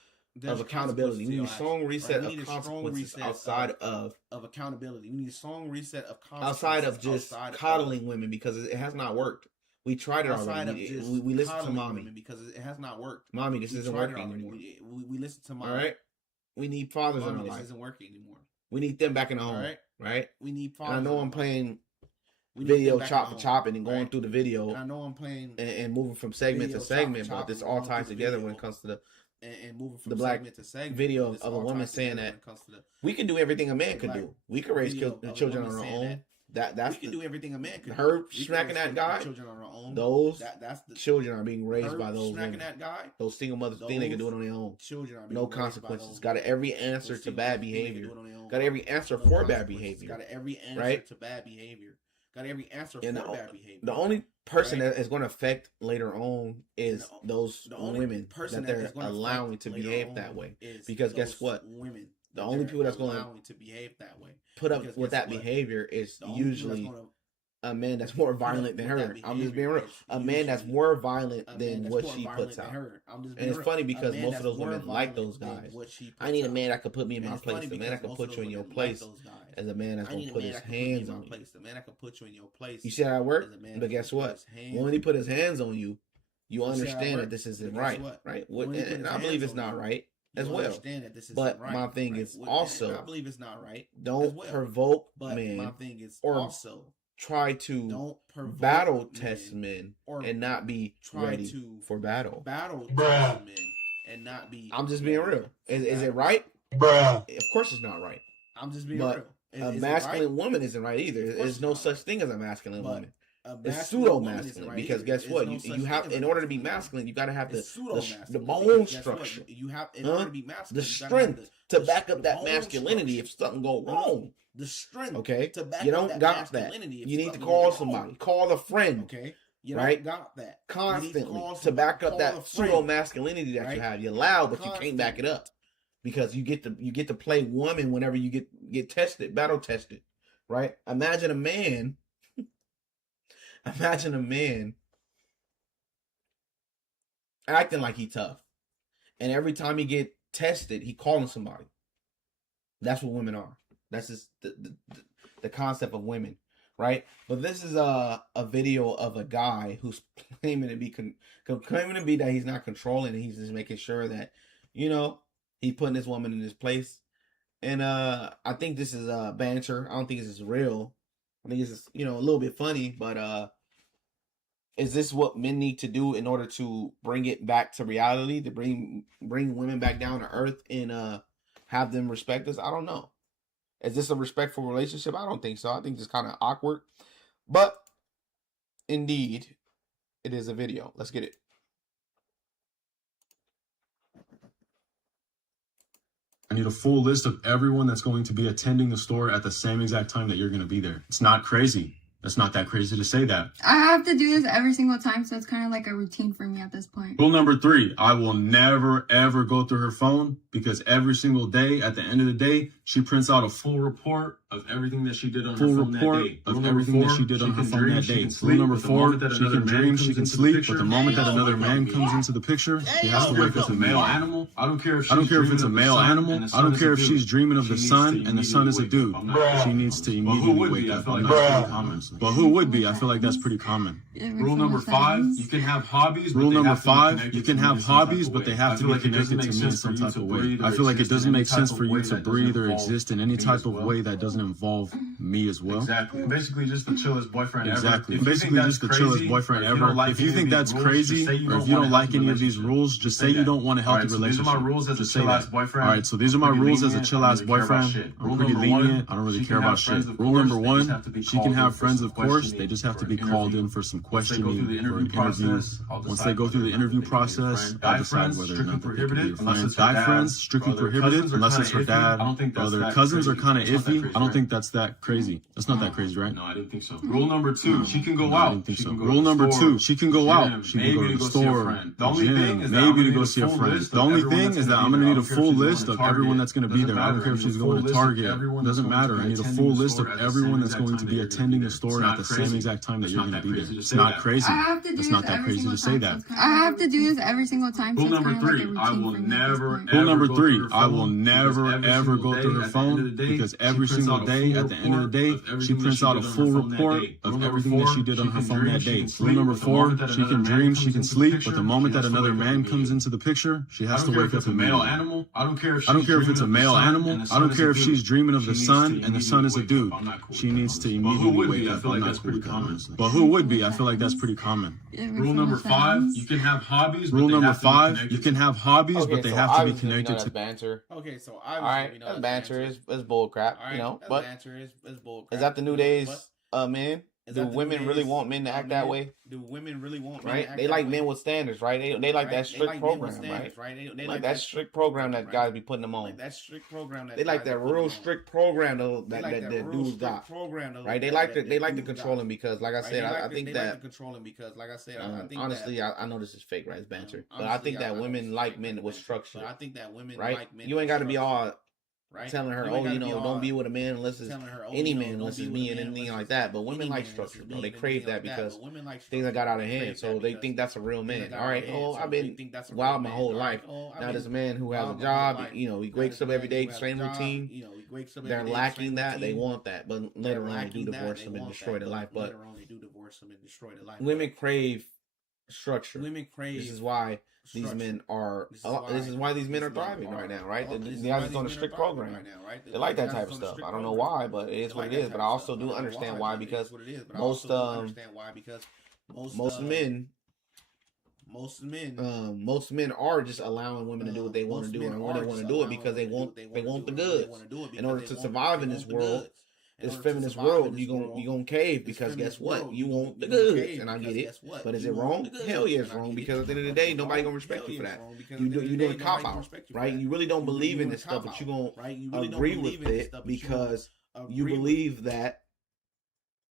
accountability. We need a strong reset of consequences outside of accountability. We need a strong reset of outside of just coddling women because it has not worked. We tried it already. We listened to mommy because it has not worked. Mommy, this isn't working anymore. We listened to mommy. All right. We need fathers in our life. This isn't working anymore. We need them back in the home. All right. right? We need and I know I'm playing we video chopping and going right? through the video. And I know I'm playing and moving from segment to segment, but this all ties together when it comes to and moving from the black segment to segment, video of a woman saying that we can do everything a man could do. We can raise children on our own. That's we can do everything a man could. Her smacking that guy. Children on our own. Those that's the children are being raised by those smacking women. that guy. Those single mothers think they can do it on their own. Children are being no consequences. Got every answer to bad behavior. Got every answer for bad behavior. Got every answer to bad behavior. Got every answer for bad behavior. The only person that is going to affect later on is those women that they're allowing to behave that way. Because guess what? Women. The only people that's going to behave that way, put up with that behavior is usually a man that's more violent than her. I'm just being real. A man that's more violent than what she puts out. And it's funny because most of those women like those guys. I need a man that could put me in my place. A man that could put you in your place. As a man that's going to put his hands on you. A man that could put you in your place. You see how that works? But guess what? When he put his hands on you, you understand that this isn't right. Right? And I believe it's not right as well. But my thing is also, I believe it's not right. Don't provoke men. My thing is or also try to battle test men and not be ready for battle. Battle test men and not be. I'm just being real. Is it right? Bruh. Of course it's not right. I'm just being real. A masculine woman isn't right either. There's no such thing as a masculine woman. It's pseudo masculine because guess what? You have, in order to be masculine, you got to have the bone structure. You have in order to be masculine, the strength to back up that masculinity if something go wrong. The strength. Okay. To back you up don't that got that. You need to go call wrong. somebody. Call a friend. Okay. You right? don't got that. Constantly to back up that pseudo masculinity that you have. You're loud, but you can't back it up. Because you get to play woman whenever you get tested, battle tested, right? Imagine a man acting like he tough, and every time he get tested, he calling somebody. That's what women are. That's just the concept of women, right? But this is a video of a guy who's claiming to be that he's not controlling, and he's just making sure that he's putting this woman in this place. And I think this is banter. I don't think this is real. I think it's just, a little bit funny, but is this what men need to do in order to bring it back to reality, to bring women back down to earth and have them respect us? I don't know. Is this a respectful relationship? I don't think so. I think it's kind of awkward. But indeed, it is a video. Let's get it. I need a full list of everyone that's going to be attending the store at the same exact time that you're going to be there. It's not crazy. It's not that crazy to say that. I have to do this every single time, so it's kind of like a routine for me at this point. Rule number 3, I will never, ever go through her phone because every single day, at the end of the day, she prints out a full report of everything that she did on her phone that day. Of everything that she did on her phone that day. Rule number 4, she can dream, she can sleep, but the moment that another man comes into the picture, she has to wake up a male animal. I don't care if it's a male animal. I don't care if she's dreaming of the sun and the sun is a dude. She needs to immediately wake up. But who would be? I feel like that's pretty common. Rule number 5, you can have hobbies. Rule number 5, you can have hobbies, but they have to be connected to me in some type of way. I feel like it doesn't make sense for you to breathe or exist in any type of way that doesn't involve me as well. Exactly. Basically just the chillest boifriend ever. Exactly. Basically just the chillest boyfriend ever. If you think that's crazy, or if you don't like any of these rules, just say you don't want a healthy relationship. These are my rules as a chill-ass boyfriend. Alright, so these are my rules as a chill-ass boyfriend. I'm pretty lenient. I don't really care about shit. Rule number 1, she can have friends, of course. They just have to be called in for some questioning or an interview. Once they go through the interview process, I'll decide whether or not they can be a friend. Guy friends, strictly prohibited, unless it's her dad. Other cousins are kind of iffy. I don't think that's that crazy. That's not that crazy, right? No, I didn't think so. Rule number 2, she can go out. I didn't think so. Rule number 2, she can go out. She can go to the store, the gym, maybe to go see a friend. The only thing is that I'm going to need a full list of everyone that's going to be there. I don't care if she's going to Target. It doesn't matter. I need a full list of everyone that's going to be attending the store for at the same exact time that you're going to be there. It's not crazy. I have to do It's this not that every crazy to single say time, that. so I have to do this every single time. Rule so it's number kinda like three, a I routine will for me at this never, point. Rule number three, I will never, ever go through her phone because every single day, at the end of the day, she prints out a full report of everything that she did on her phone that day. Rule number four, she can dream, she can sleep, but the moment that another man comes into the picture, she has to wake up immediately. I don't care if it's a male animal. I don't care if she's dreaming of the sun and the sun is a dude. She needs to immediately wake up. I'm not cool with that, honestly. But who would be? I feel like that's pretty common. Rule number five, you can have hobbies. Rule number five, you can have hobbies, but they have to be connected to banter. Okay, so All right, that's banter is bull crap, you know. But banter is bull crap. is that the new days, man? Do women really want men to act that way? Do women really want men right? to act They that like way? men with standards, right? They like that They like strict men with program, standards, right? They like that strict program that guys be putting them on. Like that strict program that They like guys that be putting real on. strict program though They that like that that real dudes strict got. program, though, Right? They that- like that they like to dudes control got. him because, like I Right? said, They I like think they that like to control him because, like I said, I think honestly, that, I know this is fake, right? It's banter, but I honestly, think that I know women this is like fake, men right? with structure. But I think that women Right? like men You ain't with got to be structure. all Right? telling her, You ain't oh, gotta be don't all be with a man unless it's telling her, oh, any you know, man don't unless be it's with a me and man anything unless like it's that. But women any like man structure, unless bro. it's They me crave and that anything like that. because But women like things structure. got out of They hand, crave so that they because think that's a real things man. got All out right, of hand, oh, so I've they been think that's a real wild my man. whole All life. right, oh, I've Now been this man who has a wild my whole job, life. you know, he Now wakes this up every man day, who has a same job, routine. you know, he wakes up They're every day, lacking same that. They routine. want that, but They're later on they do lacking that. divorce They them and want destroy that, their but life. But later on they do divorce them and destroy their life. women crave structure. Women crave. This is why these structure. men are. This is why these men are thriving right now, right? This is The why guys these is on a men are strict thriving program. right now, right? They like that guys type is of on a stuff. strict I don't know program. why, but it is They what like it that is. But type I of also stuff. do I don't know understand why, why but it because is what it is. But I most also do understand why because most men are just allowing women to do what they want to do and when they want to do it because they want the goods. In order to survive in this world, this feminist world, you gonna cave because guess what? You want the goods, and I get it. But is it wrong? Hell yeah, it's wrong because at the end of the day, nobody gonna respect you for that. You doing a cop out, right? You really don't believe in this stuff, but you gonna agree with it because you believe that.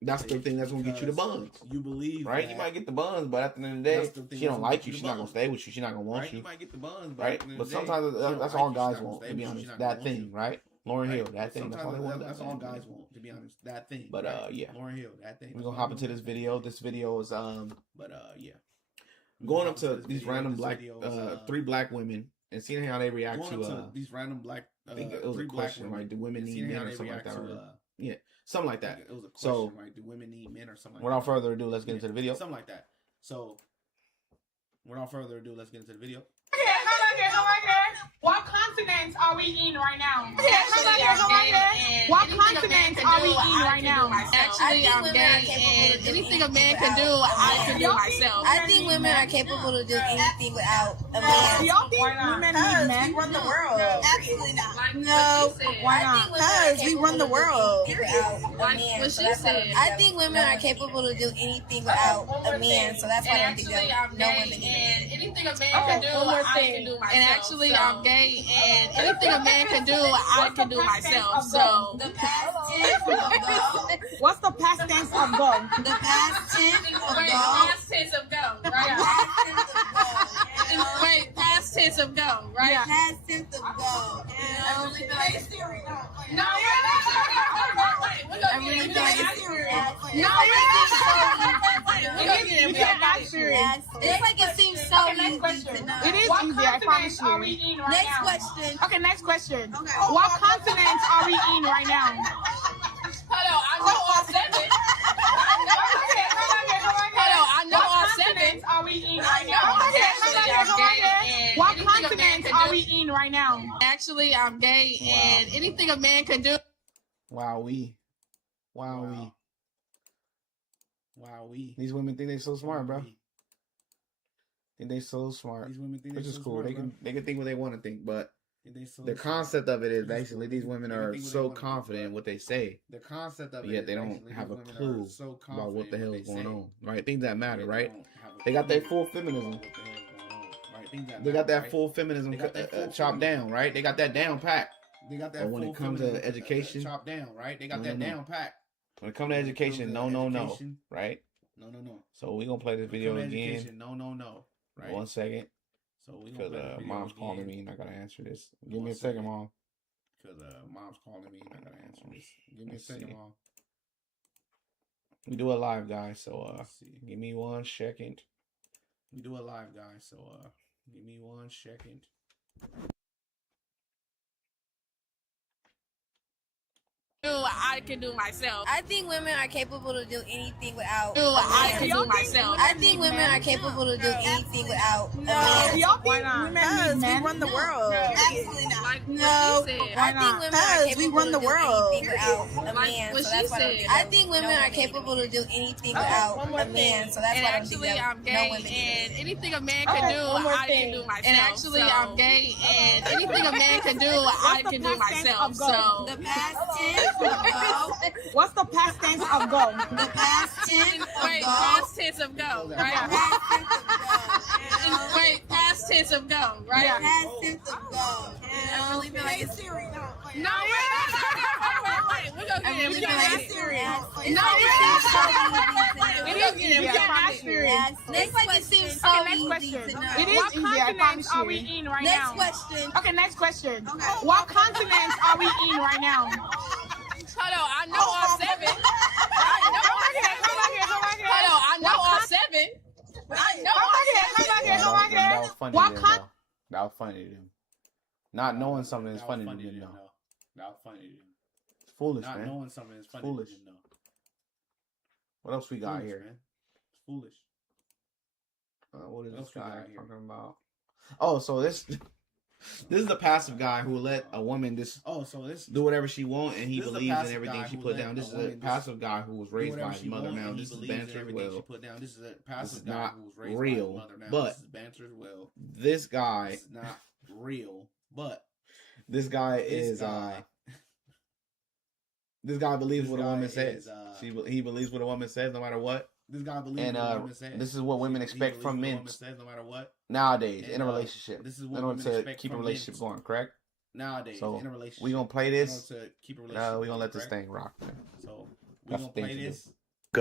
That's the thing that's gonna get you the buns. You believe, right? You might get the buns, but at the end of the day, she don't like you. She's not gonna stay with you. She's not gonna want you. You might get the buns, right? But sometimes that's all guys want, to be honest. That thing, right? Lauryn Hill, that thing. That's all they want. That's all guys want, to be honest. That thing. But yeah, Lauryn Hill, that thing. We're gonna hop into this video. This video is yeah, going up to these random black 3 black women and seeing how they react to these random black. I think it was a question, right? Do women need men or something like that? Yeah. Something like that. It was a question, right? Do women need men or something like that? Without further ado, let's get into the video. Something like that. So, without further ado, let's get into the video. What continent are we in right now? Actually, What continent are we in right now? Actually, I'm gay, and anything a man can do, I can do myself. I think women are capable of doing anything without a man. Y'all think women need men? Run the world? Absolutely not. No. Why not? Because we run the world without a man. What she said. I think women are capable of doing anything without a man, so that's why I don't think that no women need and anything a man can do, I can do myself. And actually, I'm gay, and anything a man can do, I can do myself. So, the past tense of go. What's the past tense of go? The past tense of go. Past tense of go, right? Wait, past tense of go, right? Yeah. Past tense of go. I really feel like it's serious. No, I really feel like it's serious. You can't act serious. It's like it seems so easy to know. It is easy, I promise you. Are we in right Next now? question. Okay, next question. Okay. What continent are we in right now? Hello, I know all 7. Hello, I know all 7. Are we in right now? What continent are we in right now? Actually, I'm gay, and anything a man can do. Wowee. These women think they so smart, bro. Think they so smart. These women think which they is so cool. smart, they can think what they want to think, but so the concept of it is basically these women are so confident in what they say. The concept of it, yet they don't have a clue about what the hell is going on. Right? Things that matter, right? They got their full feminism. They got that full feminism chopped down, right? They got that down pat. They got that. But when it comes to education, chopped down, right? They got that down pat. When it comes to education, no, right? No. So we gonna play this video again. No. Right. 1 second. So we because mom's calling me and I gotta answer this. Give me a second, mom. Because mom's calling me and I gotta answer this. Give me a second, mom. We do it live, guys. So give me 1 second. We do it live, guys. So give me 1 second. I can do myself. I think women are capable to do anything without. I can do myself. I think women are capable to do anything without a man. Why not? Because we run the world. Absolutely not. Like No, what she said. I think women are Because we capable run to the do world. anything without a Like man. what So she that's why said. I think women are capable to do anything without a man. So that's And why I actually, think I'm no gay, women. and anything a man can do, I can do myself. And actually, I'm gay, and anything a man can do, I can do myself. So The past tense of go. what's the past tense of go? The past tense of Wait, go. past tense of go, right? Wait, past tense of go, right? Past tense of go. I really feel like it's No, wait. We're gonna get him. We We're can gonna ask get Siri. him. No, It is easy. We can ask Siri. Next question. Okay, next question. What continents are we in right Next now? question. Okay, next question. What continents are we in right now? Hold on, I know all 7. Hold on, I know all 7. I know all 7. That was funny What to them, con- though. That was funny to them. Not knowing something is funny to them, though. That was funny to them. It's foolish, Not man. knowing something is funny Foolish. to them, though. What else we got Foolish, here? man. It's foolish. What is What this else we guy got here? talking about? Oh, so this is the passive guy who let a woman just do whatever she want, and he This is the believes in passive everything guy she who put let down. This a is a woman passive guy who was do raised by whatever his she mother. want, Now and he this is believes in banter as everything she well. put down. This is a This passive is guy not who was raised by real, his mother. Now but this is banter as well. this guy, This is not real, but this guy this is guy- this guy believes this what a guy woman is, says. He believes what a woman says, no matter what. this guy believes And what a woman says. this is what women He expect believes from what a men woman says, no matter what. nowadays And, in a relationship. this is what in order women to expect keep a from relationship men. going, correct? Nowadays, So in a relationship, we gonna play in this. order to keep a relationship We gonna let this correct? thing rock, man. So we That's gonna the thing play to do. this.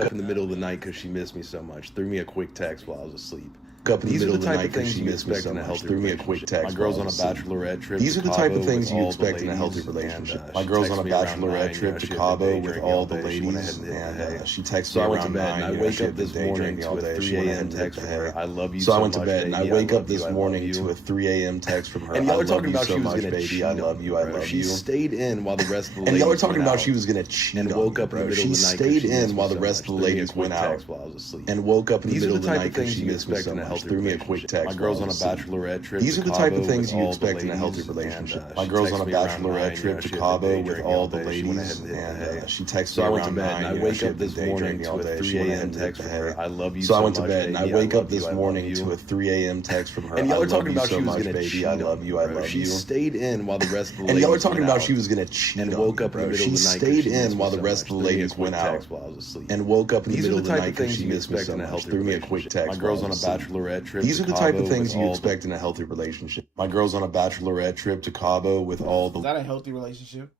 Up in the middle of the night because she missed me so much. Threw me a quick text while I was asleep. Up in the middle of the night because she missed me so much. Threw me a quick text. My girl's on a bachelorette trip. These are the type of things you expect in a healthy relationship. My girl's on a bachelorette trip to Cabo with all the ladies, and she texts me around 9. I wake up this morning to a 3 a.m. text from her. I love you so much. So I went to bed and I wake up this morning to a 3 a.m. text from her. And y'all were talking about she was gonna cheat. I love you. I love you. She stayed in while the rest of the ladies. And y'all were talking about she was gonna cheat. And woke up in the middle of the night. She stayed in while the rest of the ladies went out. While I was asleep. And woke up in the middle of the night because she missed me so much. Threw me a quick text. My girl's on a bachelorette trip. These are the type of things you expect in a healthy relationship. My girl's on a bachelorette trip to Cabo with all the ladies, and she texts me around 9. I wake up this morning to a 3 a.m. text from her. I love you so much. So I went to bed and I wake up this morning to a 3 a.m. text from her. And y'all were talking about she was gonna cheat. I love you. I love you. She stayed in while the rest of the ladies. And y'all were talking about she was gonna cheat. And woke up in the middle of the night. She stayed in while the rest of the ladies went out. While I was asleep. And woke up in the middle of the night because she missed me so much. Threw me a quick text. My girl's on a bachelorette trip. These are the type of things you expect in a healthy relationship. My girl's on a bachelorette trip to Cabo with all the. Is that a healthy relationship?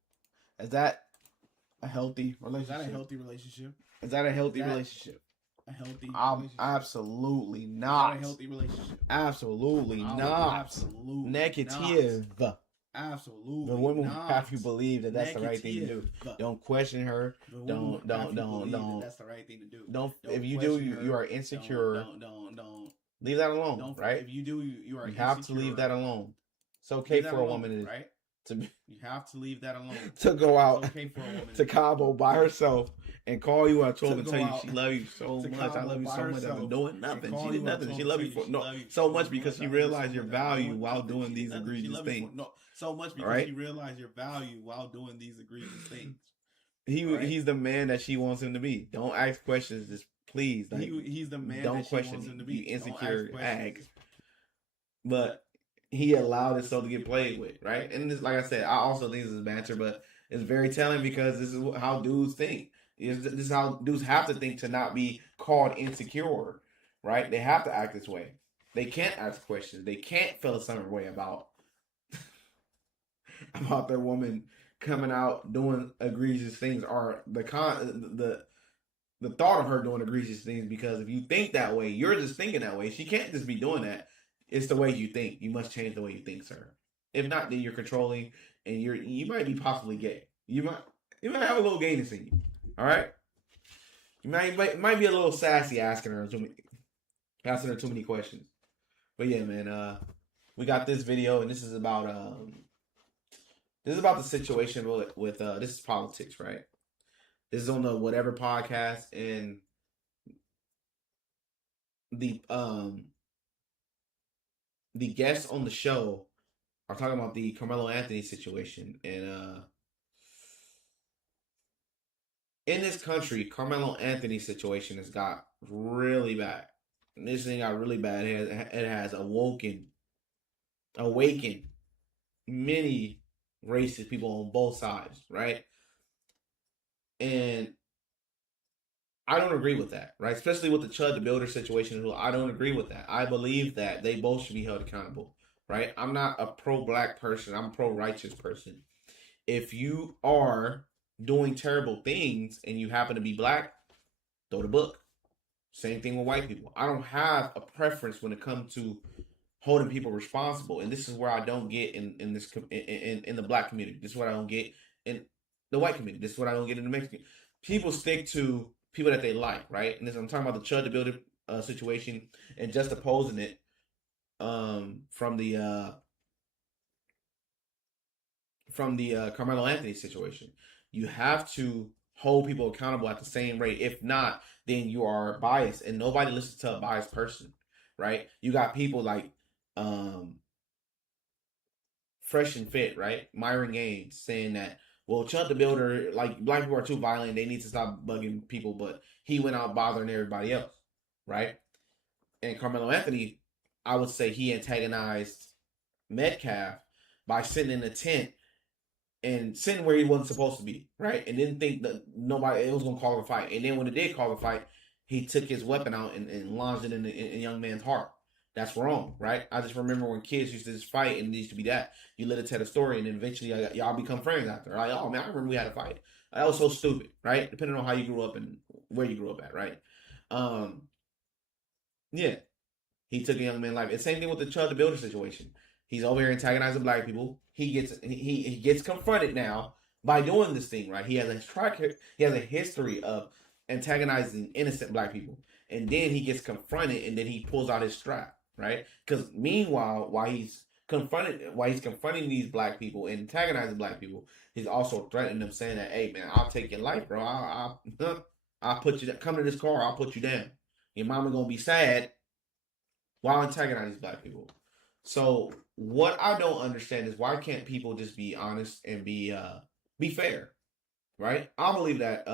Is that a healthy relationship? Is that a healthy relationship? Is that a healthy relationship? A healthy relationship? Absolutely Is not. that a healthy relationship? Absolutely Oh, not. absolutely Negative. Absolutely. The woman will not. have you believe that that's the right thing to do. Negative. Don't question her. The woman will have you believe that Don't. That's the right thing to do. Don't. Don't If you do, question her. you are insecure. Don't. Leave that alone, Don't. right? If you do, you are. You have to leave that alone. It's okay Leave that for a alone, woman right? to You have to leave that alone. to go out It's okay for a woman to Cabo by herself and call you at 12 and go tell you out she love you so to much. I Cabo love you by so much. herself I'm doing and nothing. call She did you at nothing. 12 She and loved tell you you for she no love you so much because much. she I love you realized so your much. I value doing while nothing. doing She these did nothing. She egregious loved you for things. so much because Right? she realized your value while doing these egregious things. He's the man that she wants him to be. Don't ask questions. Just please. Like, He's the man don't that she question wants him him to be be. Don't ask insecure. questions. Ask. But he allowed himself to get played with, right? And this, like I said, I also think this is banter, but it's very telling because this is how dudes think. This is how dudes have to think to not be called insecure, right? They have to act this way. They can't ask questions. They can't feel a certain way about their woman coming out doing egregious things or the thought of her doing egregious things. Because if you think that way, you're just thinking that way. She can't just be doing that. It's the way you think. You must change the way you think, sir. If not, then you're controlling, and you might be possibly gay. You might have a little gayness in you. All right. You might be a little sassy asking her too many questions. But yeah, man, we got this video, and this is about the situation with this is politics, right? This is on the Whatever podcast, and the guests on the show are talking about the Carmelo Anthony situation, and in this country, Carmelo Anthony's situation has got really bad. And this thing got really bad. It has awakened many racist people on both sides, right? And I don't agree with that, right? Especially with the Chud the Builder situation. I don't agree with that. I believe that they both should be held accountable, right? I'm not a pro-black person. I'm a pro-righteous person. If you are doing terrible things and you happen to be black, throw the book. Same thing with white people. I don't have a preference when it comes to holding people responsible, and this is where I don't get in the black community. This is what I don't get in the white community. This is what I don't get in the Mexican. People stick to people that they like, right? And this, I'm talking about the Chud the Builder situation, and just opposing it from the Carmelo Anthony situation. You have to hold people accountable at the same rate. If not, then you are biased, and nobody listens to a biased person, right? You got people like Fresh and Fit, right? Myron Gaines saying that, well, Chud the Builder, like, black people are too violent, they need to stop bugging people, but he went out bothering everybody else, right? And Carmelo Anthony, I would say he antagonized Metcalf by sitting in a tent and sitting where he wasn't supposed to be, right? And didn't think that nobody was going to call a fight. And then when it did call a fight, he took his weapon out and lodged it in a young man's heart. That's wrong, right? I just remember when kids used to just fight, and it used to be that. You let it tell a story, and then eventually y'all become friends after. Like, oh, man, I remember we had a fight. That was so stupid, right? Depending on how you grew up and where you grew up at, right? Yeah. He took a young man's life. And same thing with the Chud the Builder situation. He's over here antagonizing black people. He gets confronted now by doing this thing, right? He has a history of antagonizing innocent black people. And then he gets confronted, and then he pulls out his strap, right? Because meanwhile, while he's confronting these black people and antagonizing black people, he's also threatening them, saying that, hey, man, I'll take your life, bro. I'll put you, come to this car, I'll put you down. Your mama gonna be sad while antagonizing these black people. So what I don't understand is, why can't people just be honest and be fair, right? I believe that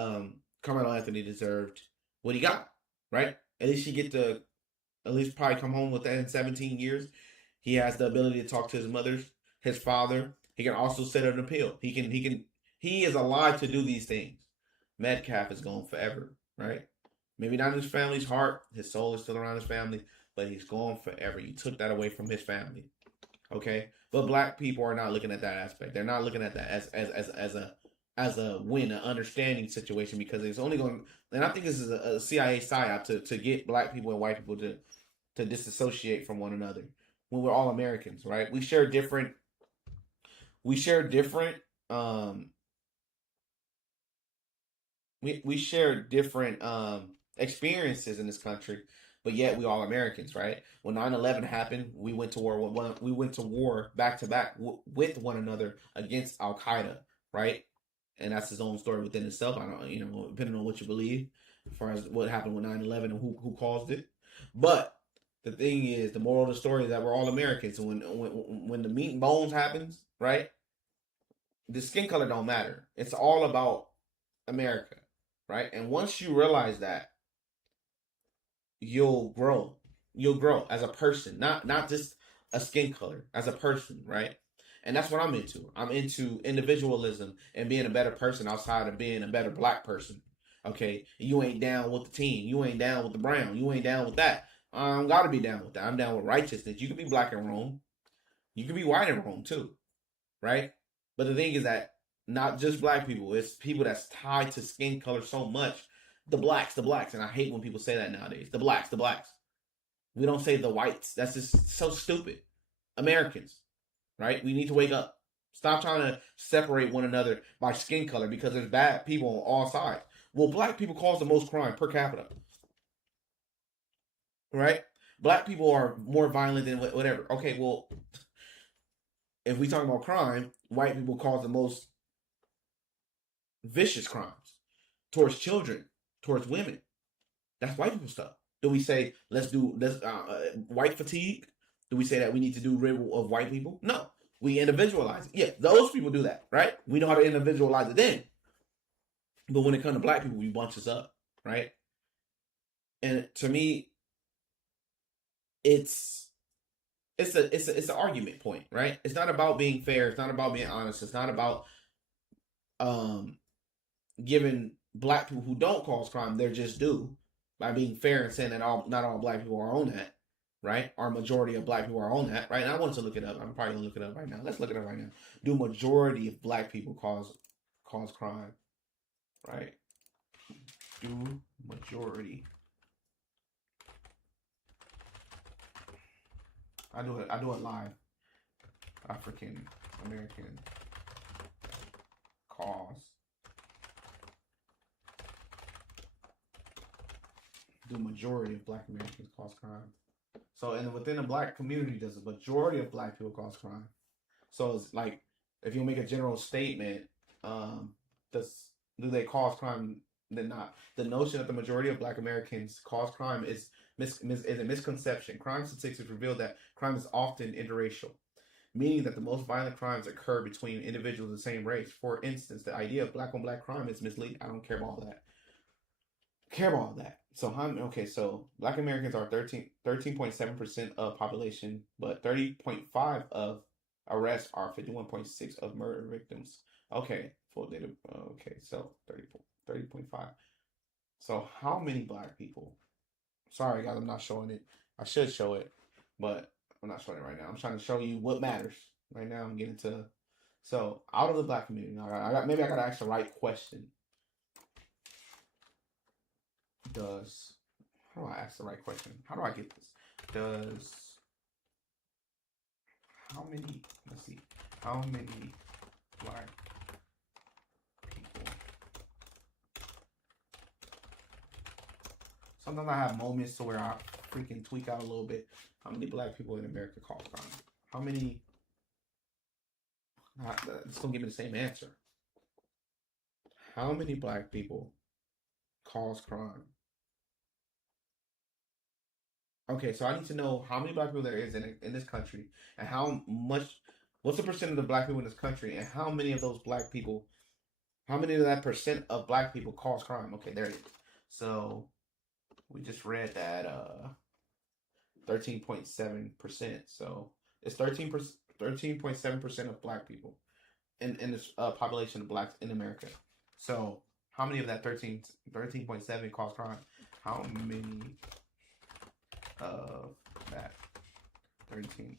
Carmelo Anthony deserved what he got, right? At least he get to probably come home with that in 17 years. He has the ability to talk to his mother, his father. He can also set an appeal. He is alive to do these things. Metcalf is gone forever, right? Maybe not in his family's heart. His soul is still around his family, but he's gone forever. You took that away from his family. Okay? But black people are not looking at that aspect. They're not looking at that as a win, an understanding situation, because it's only going, and I think this is a CIA psyop to get black people and white people to disassociate from one another when we're all Americans, right? We share different experiences in this country, but yet we all Americans, right? When 9/11 happened, we went to war back to back with one another against Al Qaeda, right? And that's his own story within itself. I don't, depending on what you believe, as far as what happened with 9/11 and who caused it. But the thing is, the moral of the story is that we're all Americans. And when the meat and bones happens, right? The skin color don't matter. It's all about America, right? And once you realize that, you'll grow. You'll grow as a person, not just a skin color, as a person, right? And that's what I'm into. I'm into individualism and being a better person outside of being a better black person. Okay? You ain't down with the team. You ain't down with the brown. You ain't down with that. I don't gotta be down with that. I'm down with righteousness. You can be black and wrong. You can be white and wrong too. Right? But the thing is that not just black people, it's people that's tied to skin color so much. The blacks. And I hate when people say that nowadays. The blacks. We don't say the whites. That's just so stupid. Americans. Right? We need to wake up. Stop trying to separate one another by skin color, because there's bad people on all sides. Well, black people cause the most crime per capita. Right? Black people are more violent than whatever. Okay, well, if we talk about crime, white people cause the most vicious crimes towards children, towards women. That's white people stuff. Do we say let's white fatigue? Do we say that we need to do rid of white people? No, we individualize it. Yeah, those people do that, right? We know how to individualize it then. But when it comes to black people, we bunch us up, right? And to me, it's an argument point, right? It's not about being fair. It's not about being honest. It's not about giving black people who don't cause crime their just due by being fair and saying that not all black people are on that, right? Or majority of black people are on that, right? And I wanted to look it up. I'm probably gonna look it up right now. Let's look it up right now. Do majority of black people cause crime, right? Do majority. I do it live. African American cause. The majority of black Americans cause crime. So, and within the black community, does the majority of black people cause crime? So it's like, if you make a general statement, do they cause crime? Then not. The notion that the majority of black Americans cause crime is a misconception. Crime statistics reveal that crime is often interracial, meaning that the most violent crimes occur between individuals of the same race. For instance, the idea of black on black crime is misleading. I don't care about all that. So so black Americans are 13.7% of population, but 30.5% of arrests are 51.6% of murder victims. Okay, full data. Okay, so 30.5. So how many black people? Sorry guys, I'm not showing it. I should show it, but I'm not showing it right now. I'm trying to show you what matters. Right now I'm getting to, so out of the black community, maybe I gotta ask the right question. How do I ask the right question? How do I get this? How many black people? Sometimes I have moments to where I freaking tweak out a little bit. How many black people in America cause crime? How many? Just don't give me the same answer. How many black people cause crime? Okay, so I need to know how many black people there is in this country, and what's the percent of the black people in this country, and how many of those black people, how many of that percent of black people cause crime? Okay, there it is. So we just read that 13.7%. So it's 13.7% of black people in this population of blacks in America. So how many of that 13.7 cause crime? How many of that 13.7%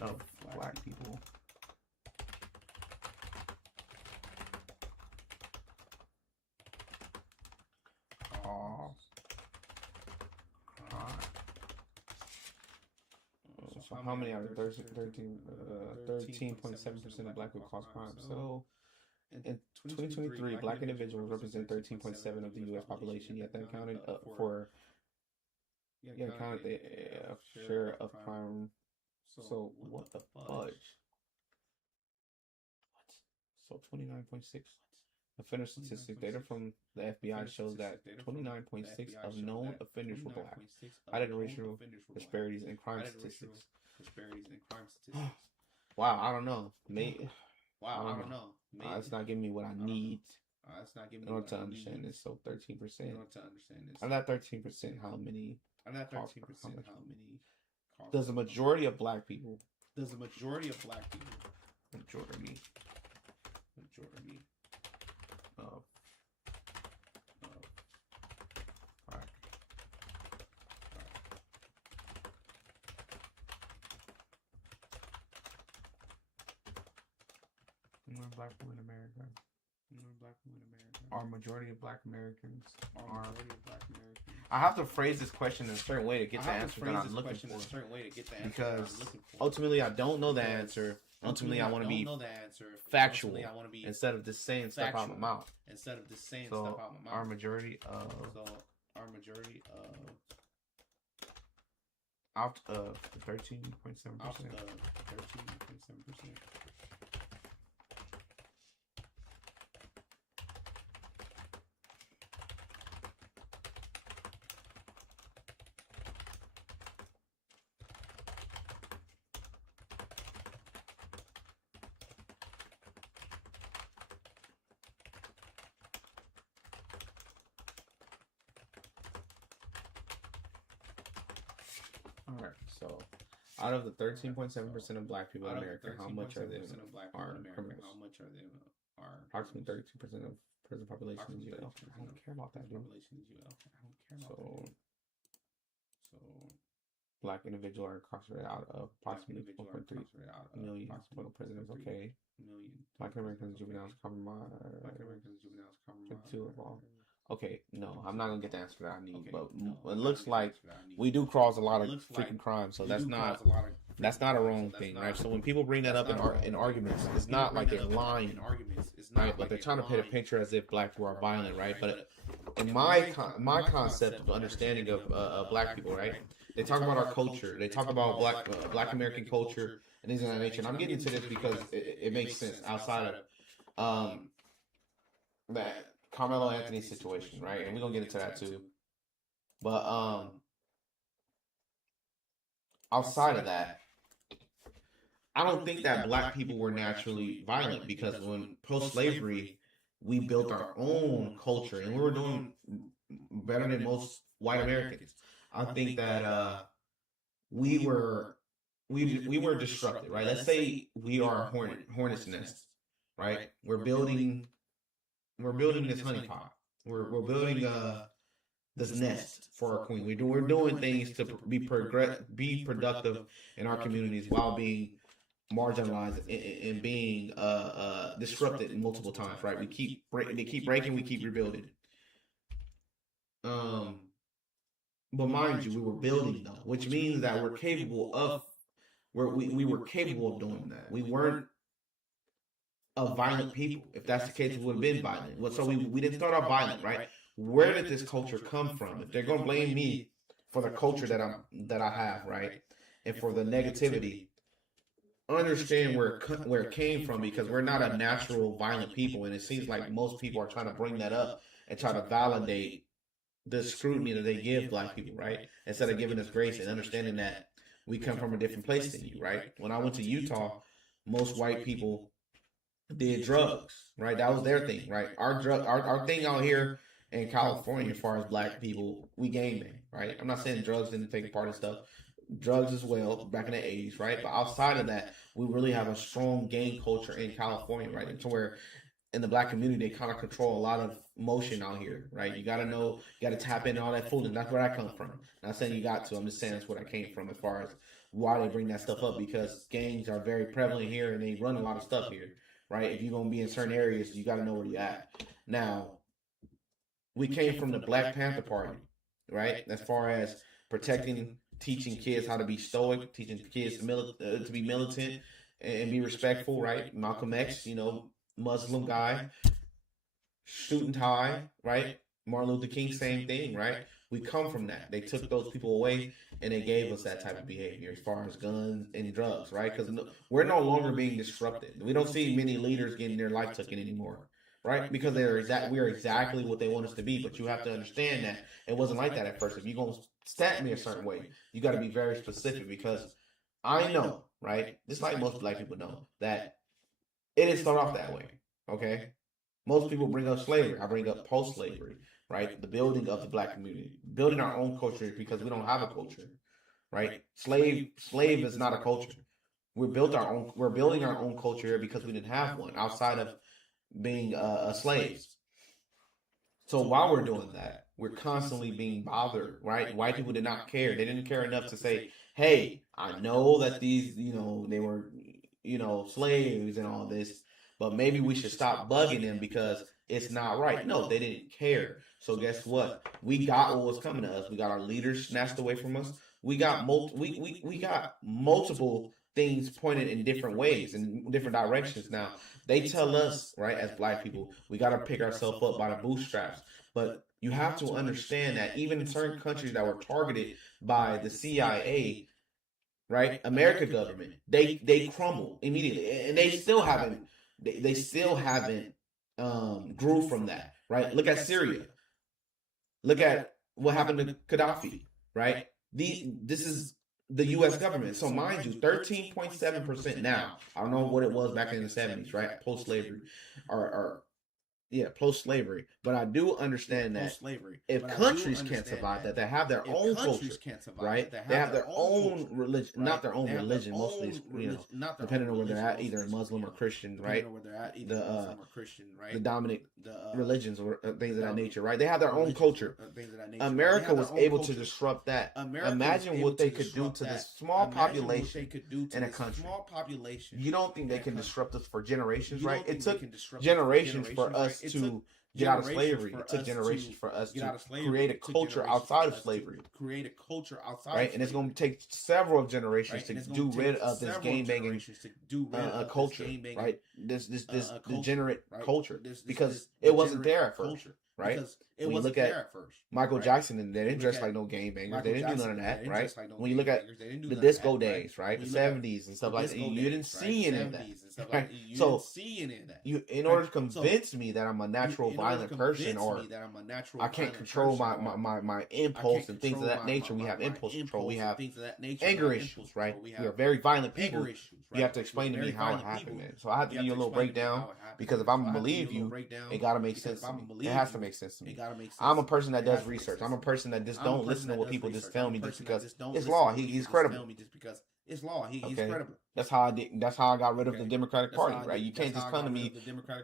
of black people cause crime? So how many are 13.7% of black people cause crime? So in 2023, black individuals represent 13.7% of the U.S. population, yet that accounted for the share of crime. So what the fudge? What? So 29.6. Offender statistics data from the FBI shows that 29.6% of known offenders were black. Added racial disparities in crime statistics. Wow, I don't know. I don't know. It's not giving me what I need in order to understand this. So 13%. I'm not 13%. How many? Does the majority of black people? Majority of black. Black people in America. Are majority of black Americans are. I have to phrase this question in a certain way to get the answer that I'm looking for. Because ultimately, I don't know the answer, Ultimately, I want to be factual instead of just saying stuff out of my mouth. So our majority of out of 13.7%. All right, so out of the 13.7% of Black people in America, how much are they are criminals? Approximately 32% of prison population is UL. I don't care about that, dude. So Black individuals are incarcerated out of approximately 4.3 million total prisoners. Okay. Black Americans juveniles compromise 52 of all. Okay, no, I'm not gonna get the answer that I need, but it looks like we do cause a lot of freaking crime, so that's not a wrong thing, right? So when people bring that up in arguments, it's not like they're lying, right? But they're trying to paint a picture as if Black people are violent, right? But in my concept of understanding of Black people, right? They talk about our culture, they talk about Black American culture and things of that nature. And I'm getting into this because it makes sense outside of that Carmelo Anthony situation, right? And we're gonna get into that too. But outside of that, I don't think that Black people were naturally violent, because when post-slavery, we built our own culture and we were doing better than most white Americans. I think that we were disrupted, right? Let's say we are a hornet's nest, right? We're building this honeypot. We're building this nest for our queen. We're doing things to be productive in our communities while being marginalized and being disrupted multiple times. Right? They keep breaking. We keep rebuilding. But mind you, we were building though, which means that we're capable of. We were capable of doing that. We weren't of violent people. If that's the case, we would have been violent. Well, so we didn't start off violent, right? Where did this culture come from? If they're gonna blame me for the culture that I have, right, and for the negativity, understand where it came from, because we're not a natural violent people, and it seems like most people are trying to bring that up and try to validate the scrutiny that they give Black people, right? Instead of giving us grace and understanding that we come from a different place than you, right? When I went to Utah, most white people did drugs, right? That was their thing, right? Our thing out here in California, as far as Black people, we gangbang, right? I'm not saying drugs didn't take part of stuff. Drugs as well, back in the 80s, right? But outside of that, we really have a strong gang culture in California, right? And to where in the Black community, they kind of control a lot of motion out here, right? You got to know, you got to tap into all that foolishness. That's where I come from. Not saying you got to. I'm just saying that's where I came from as far as why they bring that stuff up, because gangs are very prevalent here and they run a lot of stuff here, right? If you're going to be in certain areas, you got to know where you're at. Now, we came from the Black Panther Party, right? As far as protecting, teaching kids how to be stoic, teaching kids to be militant and be respectful, right? Malcolm X, Muslim guy, student high, right? Martin Luther King, same thing, right? We come from that. They took those people away and they gave us that type of behavior as far as guns and drugs, right? Because we're no longer being disrupted. We don't see many leaders getting their life taken anymore, right? Because we are exactly what they want us to be. But you have to understand that it wasn't like that at first. If you're going to stat me a certain way, you got to be very specific, because I know, right? Just like most Black people know, that it didn't start off that way, okay? Most people bring up slavery. I bring up post-slavery, right? The building of the Black community, building our own culture, because we don't have a culture, right? Slave is not a culture. We're building our own culture here because we didn't have one outside of being slaves. So while we're doing that, we're constantly being bothered, right? White people did not care. They didn't care enough to say, hey, I know that these, they were, slaves and all this, but maybe we should stop bugging them because it's not right. No, they didn't care. So guess what? We got what was coming to us. We got our leaders snatched away from us. We got multiple things pointed in different ways, in different directions. Now, they tell us, right, as Black people, we got to pick ourselves up by the bootstraps. But you have to understand that even in certain countries that were targeted by the CIA, right, American government, they crumble immediately, and they still haven't grew from that, right? Look at Syria. Look at what happened to Gaddafi, right? This is the U.S. government. So mind you, 13.7% now. I don't know what it was back in the 70s, right? Post-slavery, post-slavery. But I do understand that if countries can't survive that, they have their own culture, right? They have their own religion, not their own religion, mostly, depending on where they're at, either Muslim or Christian, right? The dominant religions or things of that nature, right? They have their own culture. America was able to disrupt that. Imagine what they could do to this small population in a country. You don't think they can disrupt us for generations, right? It took generations for us to get out of slavery. It took generations for us to create a culture outside of slavery. Right? And it's going to take several generations to do rid of this game banging culture, right? This degenerate culture, because it wasn't there at first. Right? When you look at Michael Jackson, and they didn't dress like no game bangers. They didn't do none of that, right? When you look at the disco days, right? The 70s and stuff like that, you didn't see any of that. Right? So, in order to convince me that I'm a natural violent person, or I can't control my impulse and things of that nature, we have impulse control, we have anger issues, right? We are very violent people. You have to explain to me how it happened, man. So I have to give you a little breakdown, because if I'm going to believe you, it got to make sense to me. It has to make sense to me. I'm a person that does research. I'm a person that just don't listen to what people just tell me just because it's law. He's credible. He's credible. That's how I got rid of the Democratic Party, right? You can't just come to me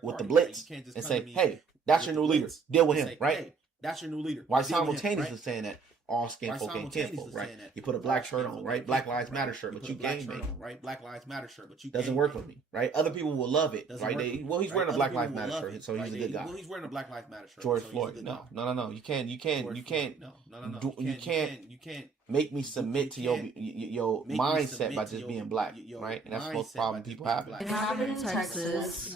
with the blitz and say, "Hey, that's your new leader. Deal with him," right? That's your new leader. While simultaneously saying that all skin folk ain't kinfolk, right? You put a black shirt on, right? Black Lives Matter shirt, but you gang bang, right? Black Lives Matter shirt, but you doesn't work with me, right? Other people will love it, right? He's wearing a Black Lives Matter shirt, so he's a good guy. Well, he's wearing a Black Lives Matter shirt. George Floyd, no. You can't make me submit to your mindset by just being black, right? And that's the most problem people have. It happened in Texas.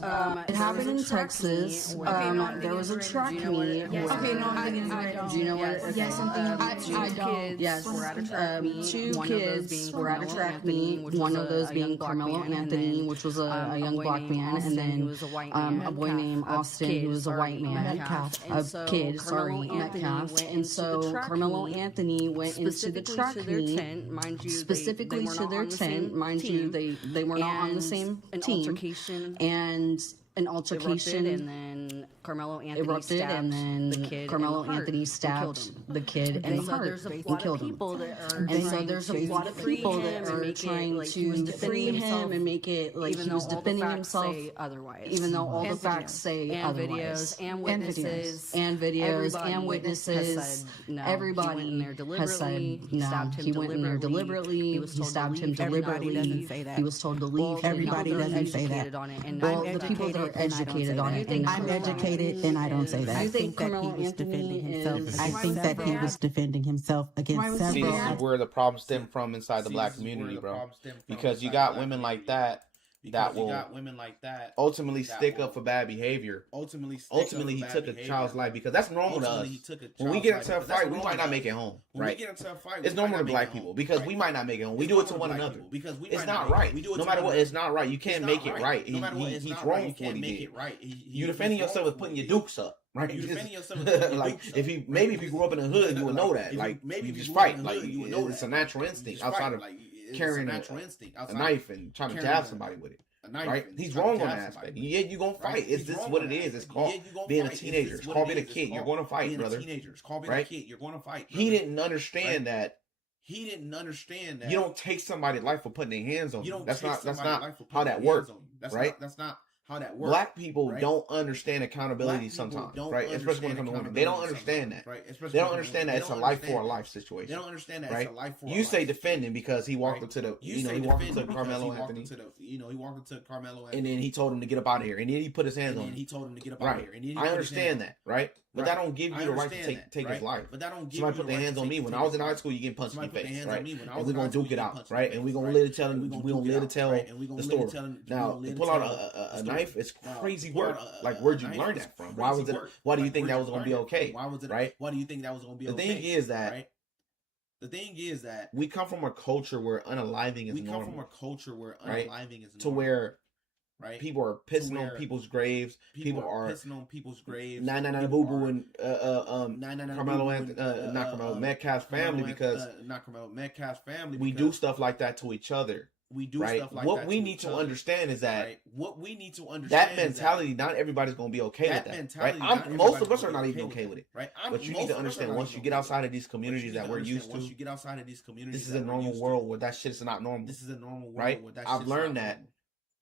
There was a track meet. Okay, no, Do you know what? Yes, I don't. Yes, two kids were at a track meet. One of those being Carmelo Anthony, which was a young black man, and then a boy named Austin, who was a white man. Metcalf. And so Carmelo Anthony went into the track meet, specifically to their tent. Mind you, they were not on the same team. And an altercation, and then Carmelo Anthony erupted, and then the kid Carmelo Anthony stabbed the kid in the heart and killed him. And so there's a lot of people that are trying to free him and make it like he was defending himself otherwise, even though all the facts say otherwise. And witnesses and witnesses. Everybody has said no. He went in there deliberately. He stabbed him deliberately. He was told to leave. Everybody doesn't say that. Well, the people that are educated on it. And I'm educated, and I don't say that. I think that he was defending himself. I think that he was defending himself against several. See, this is where the problems stem from inside the black community, bro. Because you got women like that will ultimately stick up for bad behavior. Ultimately, he took a child's life, because that's normal to us. When we get into a fight, we might not make it home, right? It's normal to black people, because we might not make it home. We do it to one another. It's not right. No matter what, it's not right. You can't make it right. He's wrong for what he did. You defending yourself with putting your dukes up. Right, you like if you grew up in the hood, you would know that. Like you just fight, like it's a natural instinct outside of carrying a knife and trying to jab somebody with it. Right? He's wrong on that aspect. Yeah, you're going to fight. It's just what it is. It's called being a teenager. It's called being a kid. You're going to fight, brother. Right? He didn't understand that. You don't take somebody's life for putting their hands on you. That's not how that works. Right? That's not how that works. Black people don't understand accountability sometimes, right? Especially when it comes to women. They don't understand that. Right? They don't understand that it's a life for a life situation. They don't understand that it's a life for a life. You say defending because he walked into the, he walked into Carmelo Anthony. And then he told him to get up out of here. And then he put his hands on him. I understand that, right? But that don't give you the right to take his life. But that don't give somebody put their hands on me when I was in high school. You getting punched in the face, right? And we're gonna duke it out, right? And we're gonna live to tell. We gonna live to tell the story. Now, to pull out a knife, it's crazy work. Like, where'd you learn that from? Why was it? Why do you think that was gonna be okay? Why was it? Right? Why do you think that was gonna be okay? The thing is that we come from a culture where unaliving is normal. We come from a culture where unaliving is normal. To where people are pissing on people's graves. People are pissing on people's graves. Boo Boo and not Carmelo Metcalf's family because we do stuff like that to each other. We do stuff like that. What we need to understand is that that mentality, not everybody's going to be okay with that. Right? Most of us are not even okay with it. Right? But you need to understand once you get outside of these communities that we're used to, this is a normal world where that shit is not normal. This is a normal world, right? I've learned that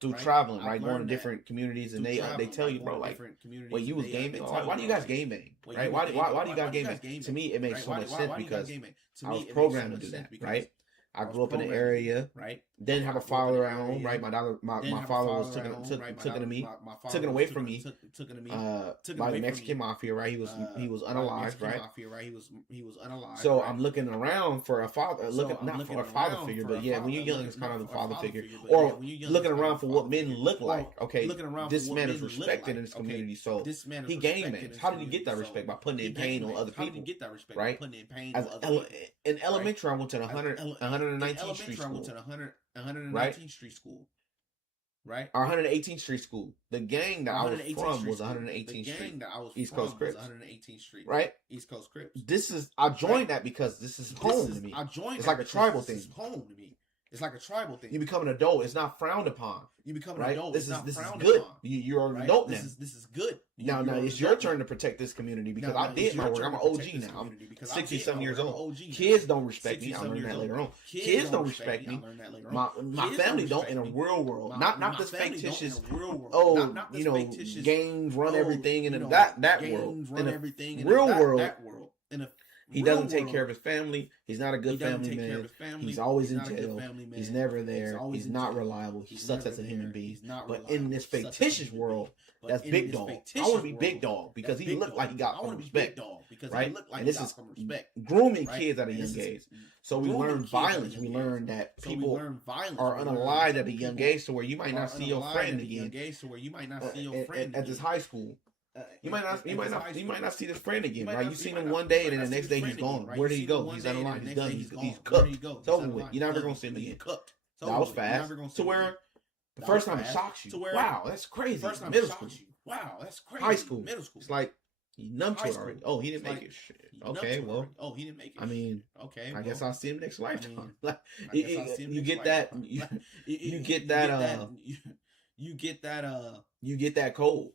through traveling, right? Going to different communities, and they tell you, bro, like, wait, you was game bang? Why do you guys game bang? Right? Why do you guys game bang? To me, it makes so much sense because I was programmed to do that, right? I grew up in an area, right? Didn't have a father at home, right? My father was taken away from me by the Mexican mafia, right? He was unalived, right? He was unalived. So I'm looking around for a father, not for a father figure, but yeah, when you're young, it's kind of a father figure, or looking around for what men look like. Okay, this man is respected in this community, so he gang bangs. How did he get that respect? By putting in pain on other people, right? In elementary, I went to 119th Street School. 119th Street School, right? Our 118th Street School. The gang that I was from was 118th Street. East Coast Crips. 118th Street, right? East Coast Crips. I joined that because this is home to me. It's like a tribal thing. Home to me. It's like a tribal thing. You become an adult. It's not frowned upon. You become an adult. This is good. You're an adult now. This is good. Now it's your turn to protect this community because I did my work. I'm an OG now. I'm 60-something years old. Kids don't respect me. I learned that later on. Kids don't respect me. My family don't in a real world. Not this fictitious. Gangs run everything in that world. In a real world. He doesn't take care of his family. He's not a good family man. He's always in jail. He's never there. He's not reliable. He sucks as a human being. But in this fictitious world, that's big dog. I want to be big dog because he looked like he got some respect. Right? And this is grooming kids at a young age. So we learn violence. We learn that people are unalived at a young age, so where you might not see your friend again. At this high school. You might not see this friend again, right? You seen him one day and then the next day he's gone. Where did he go? He's unalive. He's done. He's cooked. It's over with. You're never gonna see him again. That was fast. To where the first time it shocks you. Wow, that's crazy. Middle school. Wow, that's crazy. High school. Middle school. It's like he numbed you already. Oh, he didn't make it. Shit. Okay, well. Oh, he didn't make it. I mean, okay. I guess I'll see him next lifetime. You get that. You get that. You get that cold.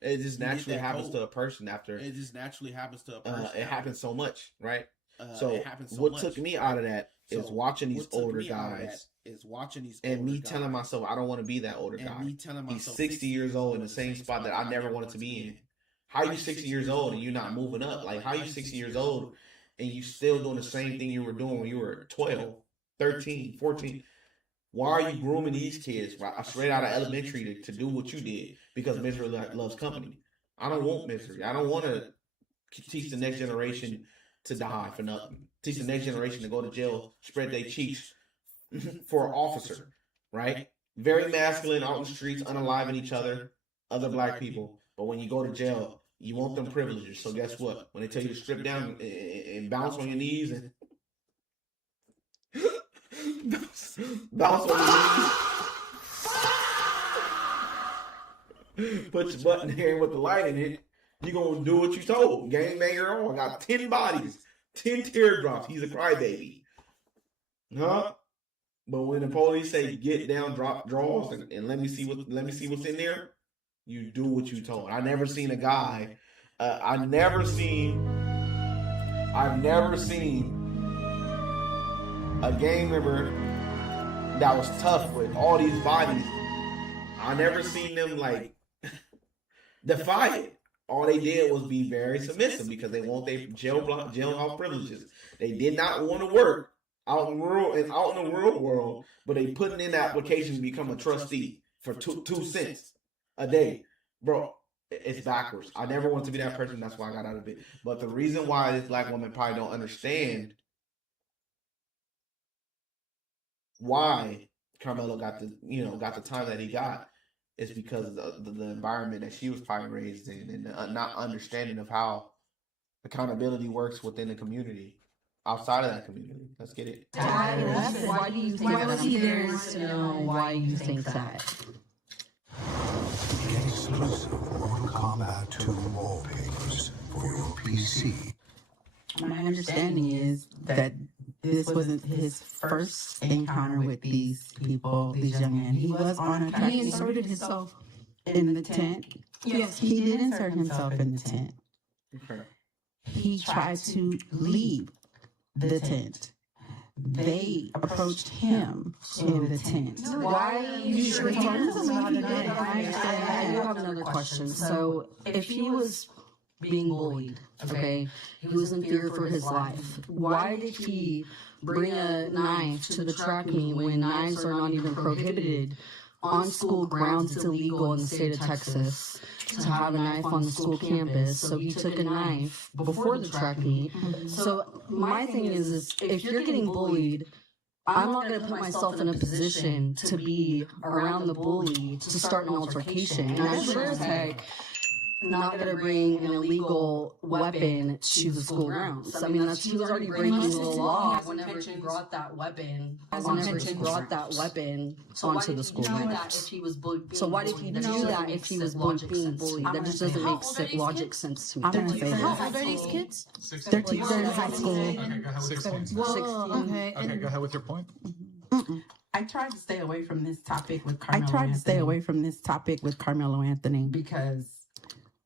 It just naturally happens to a person after. It just naturally happens to a person. It happens so much, right? So what took me out of that is watching these older guys. And me telling myself I don't want to be that older guy. He's 60 years old in the same spot that I never wanted to be in. How are you 60 years old and you're not moving up? Like, how are you 60 years old and you still doing the same thing you were doing when you were 12, 13, 14? Why are you grooming these kids straight out of elementary to do what you did? Because misery loves company. I don't want misery. I don't want to teach the next generation to die for nothing. Teach the next generation to go to jail, spread their cheeks for an officer, right? Very masculine out in the streets, unaliving each other, other black people. But when you go to jail, you want them privileges. So guess what? When they tell you to strip down and bounce on your knees and bounce on your knees. Put your butt in here with the light in it. You're going to do what you told. Gangbanger on. Got 10 bodies. 10 teardrops. He's a crybaby. Huh? But when the police say get down, drop drawers, and let me see what's in there, you do what you told. I never seen a guy. I've never seen a gang member that was tough with all these bodies. I never seen them like defy it. All they did was be very submissive because they want their jailhouse privileges. They did not want to work out in the real world, but they putting in the application to become a trustee for 2 cents a day. Bro, it's backwards. I never want to be that person. That's why I got out of it. But the reason why this black woman probably don't understand why Carmelo got the time that he got is because of the environment that she was probably raised in, and not understanding of how accountability works within the community. Outside of that community, let's get it. Why do you think that? I'm curious to know why you think that. Get exclusive Mortal Kombat 2 wallpapers for your PC. My understanding is that this wasn't his first encounter with these people, these young men. He was on a track. He inserted himself in the tent. Yes, he did insert himself in the tent. Okay. He tried to leave the tent. They approached him in the tent. Why you sure I have another question. So if he was being bullied, okay, he was in fear for his life, why did he bring a knife to the track meet when knives are not even prohibited on school grounds? It's illegal in the state of Texas to have a knife on the school campus. So he took a knife before the track meet. So my thing is if you're getting bullied, I'm not going to put myself in a position to be around the bully to start an altercation. And I'm sure as heck not going to bring an illegal weapon to the school grounds. I mean, he was already breaking the law whenever he brought that weapon. Onto the school grounds. So why did he do that if he was being bullied? That just doesn't make logic sense to me. How old are these kids? 13. They're in high school. Okay, go ahead. 16. Okay. Okay, go ahead with your point. I tried to stay away from this topic with Carmelo Anthony because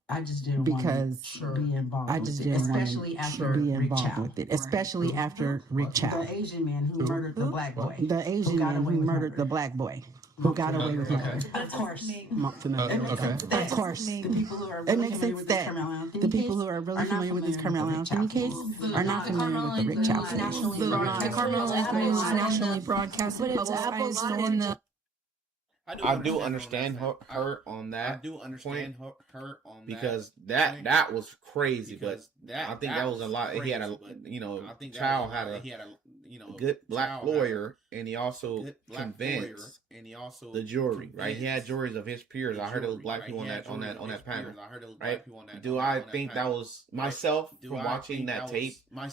I just didn't want to be involved especially after Rick Chow. Especially after Rick Chow. The Asian man who murdered the black boy. The Asian man who murdered the black boy. Who got away with murder. Of course. Of course. It makes sense that the people who are really familiar with this Carmelo Anthony case are not familiar with the Rick Chow case. The Carmelo Anthony was nationally broadcasted, publicized in the... I do understand her on that. I do understand her on that because that was crazy. But I think that was a lot. He had a Child had a good black lawyer, and he also convinced the jury. Right, he had juries of his peers. I heard it was black people on that panel. Right? Do I think that was myself from watching that tape? I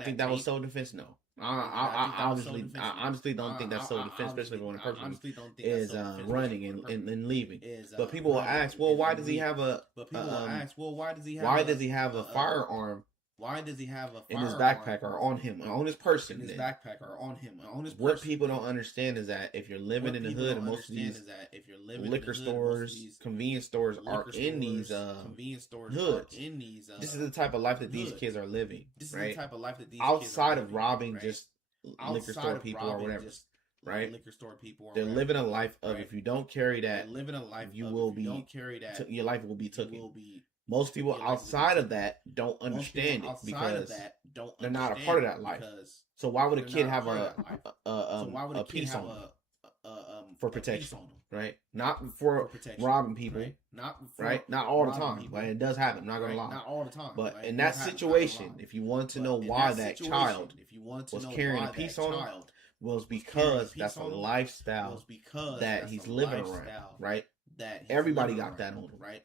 think that was self-defense. No. I honestly don't think that's self-defense, especially when a person is running and leaving. But people will ask, well, why does he have a firearm? Why does he have a firearm in his backpack or on him, or on his person? What people don't understand is that if you're living in the hood, and most of these liquor stores, convenience stores are in these hoods. This is the type of life that these kids are living, right? Outside of robbing just liquor store people or whatever, right? They're living a life of if you don't carry that, you will be your life will be taken. Most people outside of that don't understand it because they're not a part of that life. So why would a kid have a piece on them for protection, right? Not for robbing people, right? Not all the time. Like it does happen. I'm not gonna lie. Not all the time. But in that situation, if you want to know why that child was carrying a piece on him, was because that's a lifestyle that he's living around, right? Everybody got that on him, right?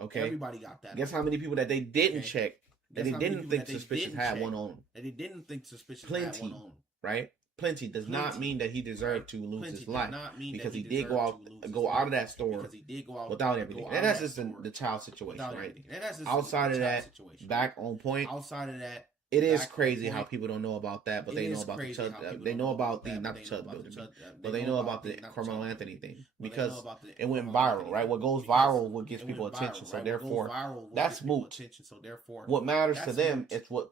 Okay. Everybody got that. Guess how many people that they didn't check, that they didn't think suspicious had one on them? Plenty, right? Plenty does not mean that he deserved to lose his life because he did go out of that store without everything. And that's just the child situation, right? Outside of that, back on point. Outside of that, it is crazy how people don't know about that, but they know about the Chud. They know about the not the Chud building, but they know about the Carmelo Anthony thing because it went viral, right? What goes viral, what gets people attention. So therefore, that's moot. What matters to them is what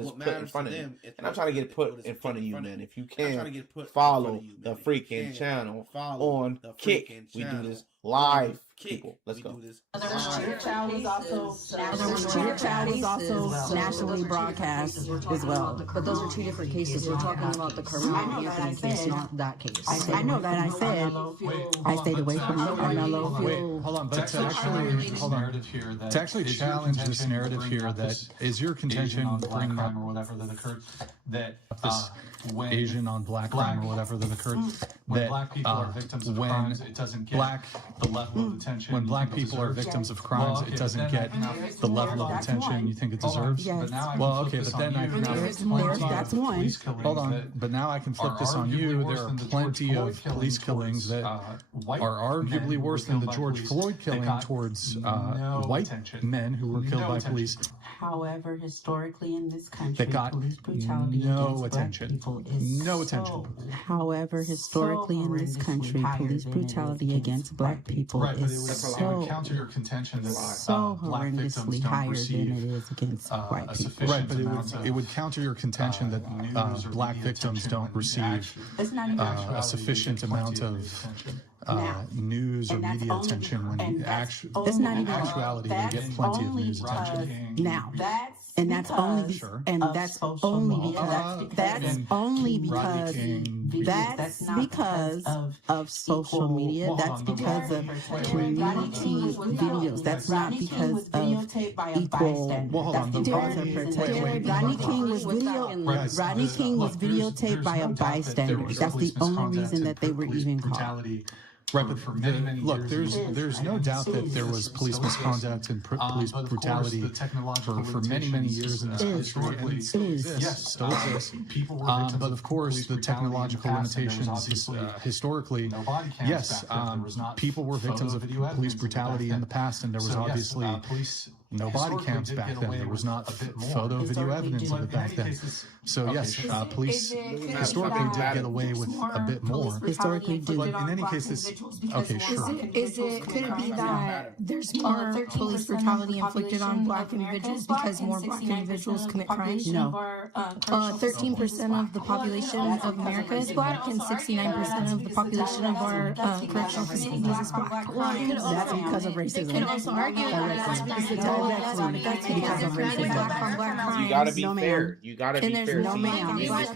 is put in front of them. And I'm trying to get it put in front of you, man. If you can follow the freaking channel on Kick, we do this live people. Let's go. Dear Child was also Dear Child was also nationally broadcast as well. But those are two different cases. We're talking about the Carmelo Anthony case, not that case. I know that I said I stayed away from Carmelo. Wait, hold on. But to actually challenge this narrative here, that is your contention bringing up or whatever that occurred, that this Asian on black crime or whatever that occurred, that black people are victims of crimes, it doesn't get the level of attention. When black people are victims of crimes, it doesn't get the level of attention you think it deserves. Well, okay, but then I can that's one. Hold on, but now I can flip this on you. There are plenty of police killings that are arguably worse than the George Floyd killing towards white men who were killed by police. However, historically in this country, that got police brutality no attention. No attention. However, historically in this country, police brutality against black people is so counter your contention that horrendously higher than it is against white people. Right, but it would counter your contention that black victims don't receive a sufficient amount of news or media attention when in actuality they get plenty of news attention. Now, and that's only because of social media. That's because of community videos. That's not because of equal. Well, hold on. Rodney King was videotaped by a bystander. That's the only reason that they were even caught. Right, but look, there's no doubt that there was police misconduct and police brutality for many years in this country, and it still exists. But of course, the technological limitations historically, yes, people were victims of police brutality in the past, and there was obviously no body cams back then. There was not photo, video evidence of it back then. So yes, police historically did get away with a bit more. Historically, but in any case, this okay, sure. Could it be that there's more police brutality inflicted on black individuals because more black individuals commit crimes? No. 13% of the population of America is black, and 69% of the population of our correctional facilities is black. That's because of racism. You could also argue that's because of racism. Black on black crimes. You gotta be fair. You gotta be fair. No, ma'am. That's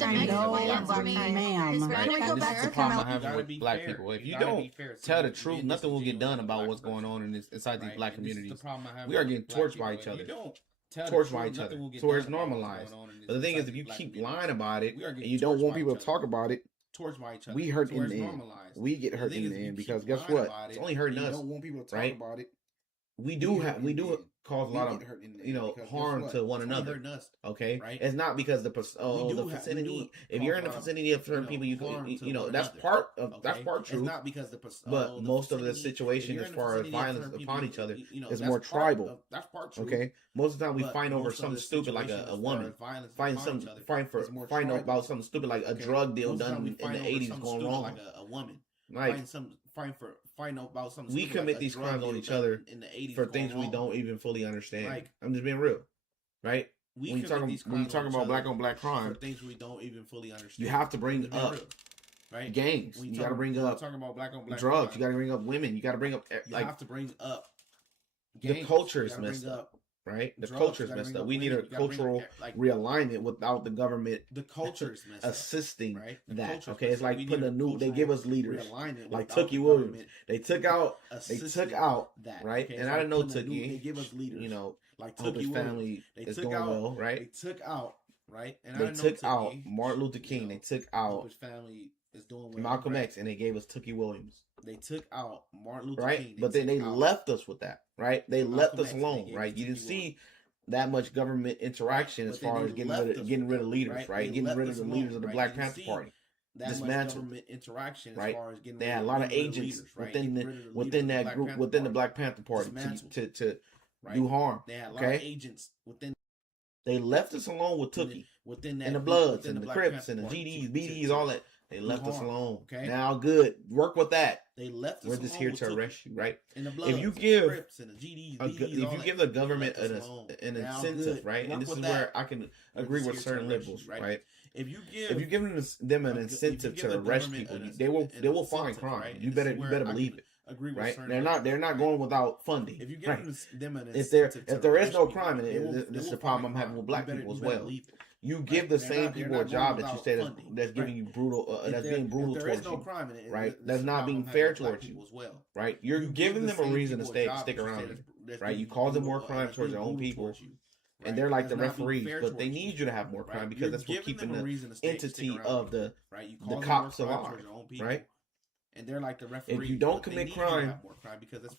the problem I have with black people. If you don't tell the truth, nothing will get done about what's going on inside these black communities. We are getting torched by each other. Torched by each other. So where it's normalized. But the thing is, if you keep lying about it and you don't want people to talk about it, we hurt in the end. We get hurt in the end because guess what? It's only hurting us, right? We do cause a lot of harm to one another. Okay, it's not because the vicinity. If you're in the vicinity of certain people, that's part true. Not because but most of the situation, as far as violence upon each other, is more tribal. That's part true. Okay, most of the time we fight over something stupid like a woman, fight about something stupid like a drug deal done in the 80s going wrong. Like a woman, like fighting about something. We commit these crimes on each other in the 80s for things we don't even fully understand. Like, I'm just being real, right? When you talk about black on black crime, for things we don't even fully understand, you have to bring up gangs. You got to bring up drugs. You got to bring up women. You got to bring up you have to bring up the culture is messed up. Right, the culture is messed up. We need a cultural realignment without the government. The culture is assisting that. Okay, it's like putting a new. They give us leaders like Tookie Williams. They took out that. Right, and I didn't know Tookie. They give us leaders. Like Tookie's family is doing well. Right, they took out. Right, and they took out Martin Luther King. They took out his family is doing well. Malcolm X, and they gave us Tookie Williams. They took out Martin Luther King. But then they left us with that. Right, they left us alone. Right, you didn't see that much government interaction as far as getting rid of leaders. Right, getting rid of the leaders of the Black Panther Party. Dismantle interaction. Right, they had a lot of agents within that group within the Black Panther Party to do harm. They had a lot of agents within. They left us alone with Tookie and the Bloods and the Crips and the GDs, BDs, all that. They left us alone. Okay. Now, good. Work with that. They left us alone. We're just here to arrest you, right? If you give the government an incentive, right? And this is where I can agree with certain liberals, right? If you give them an incentive to arrest people, they will find crime. You better believe it. agree with right? certain They're not going without funding. If you give them an if there is no crime, and this is the problem I'm having with black people as well. You give the same people a job that you say that's giving you brutal, that's being brutal towards you, right? That's not being fair towards you, right? You're giving them a reason to stick around, right? You cause them more crime towards their own people, and they're like the referees, but they need you to have more crime because that's what keeping the entity of the cops alive, right? And they're like the referees. If you don't commit crime,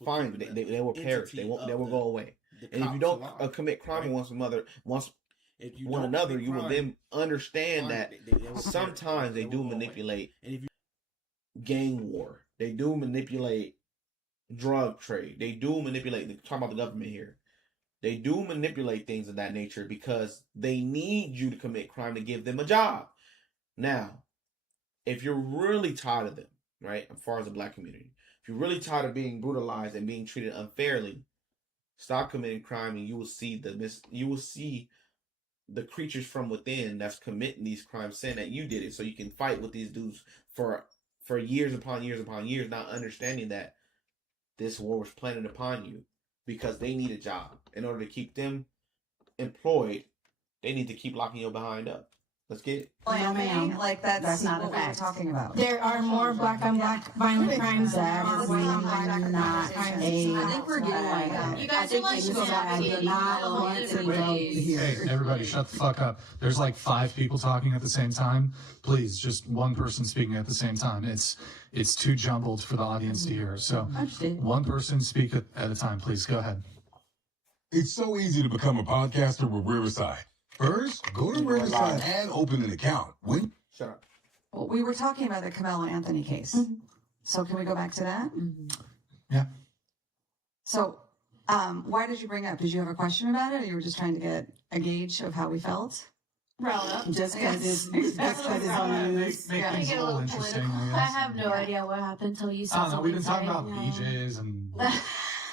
fine, they will perish. They will go away. And if you don't commit crime once one another, you will then understand that sometimes they do manipulate gang war. They do manipulate drug trade. They do manipulate, talking about the government here. They do manipulate things of that nature because they need you to commit crime to give them a job. Now, if you're really tired of them, right, as far as the black community, if you're really tired of being brutalized and being treated unfairly, stop committing crime and you will see the creatures from within that's committing these crimes saying that you did it, so you can fight with these dudes for years upon years upon years, not understanding that this war was planted upon you because they need a job. In order to keep them employed, they need to keep locking your behind up. Let's get it. No, ma'am. Like that's not what we're talking about. There are more black on black violent crimes That is not I think we're getting like You guys are like Hey, everybody, shut the fuck up. There's like 5 people talking at the same time. Please, just one person speaking at the same time. It's too jumbled for the audience to hear. So one person speak at a time, please. Go ahead. It's so easy to become a podcaster with Riverside. First, go to Riverside and open an account. Shut up. Well, we were talking about the Carmelo Anthony case. So can we go back to that? Yeah. So, why did you bring up? Did you have a question about it, or you were just trying to get a gauge of how we felt? Just because it's on the news. Make things a little interesting. I have no idea what happened until you said I don't know. something. We've been talking about BJs and.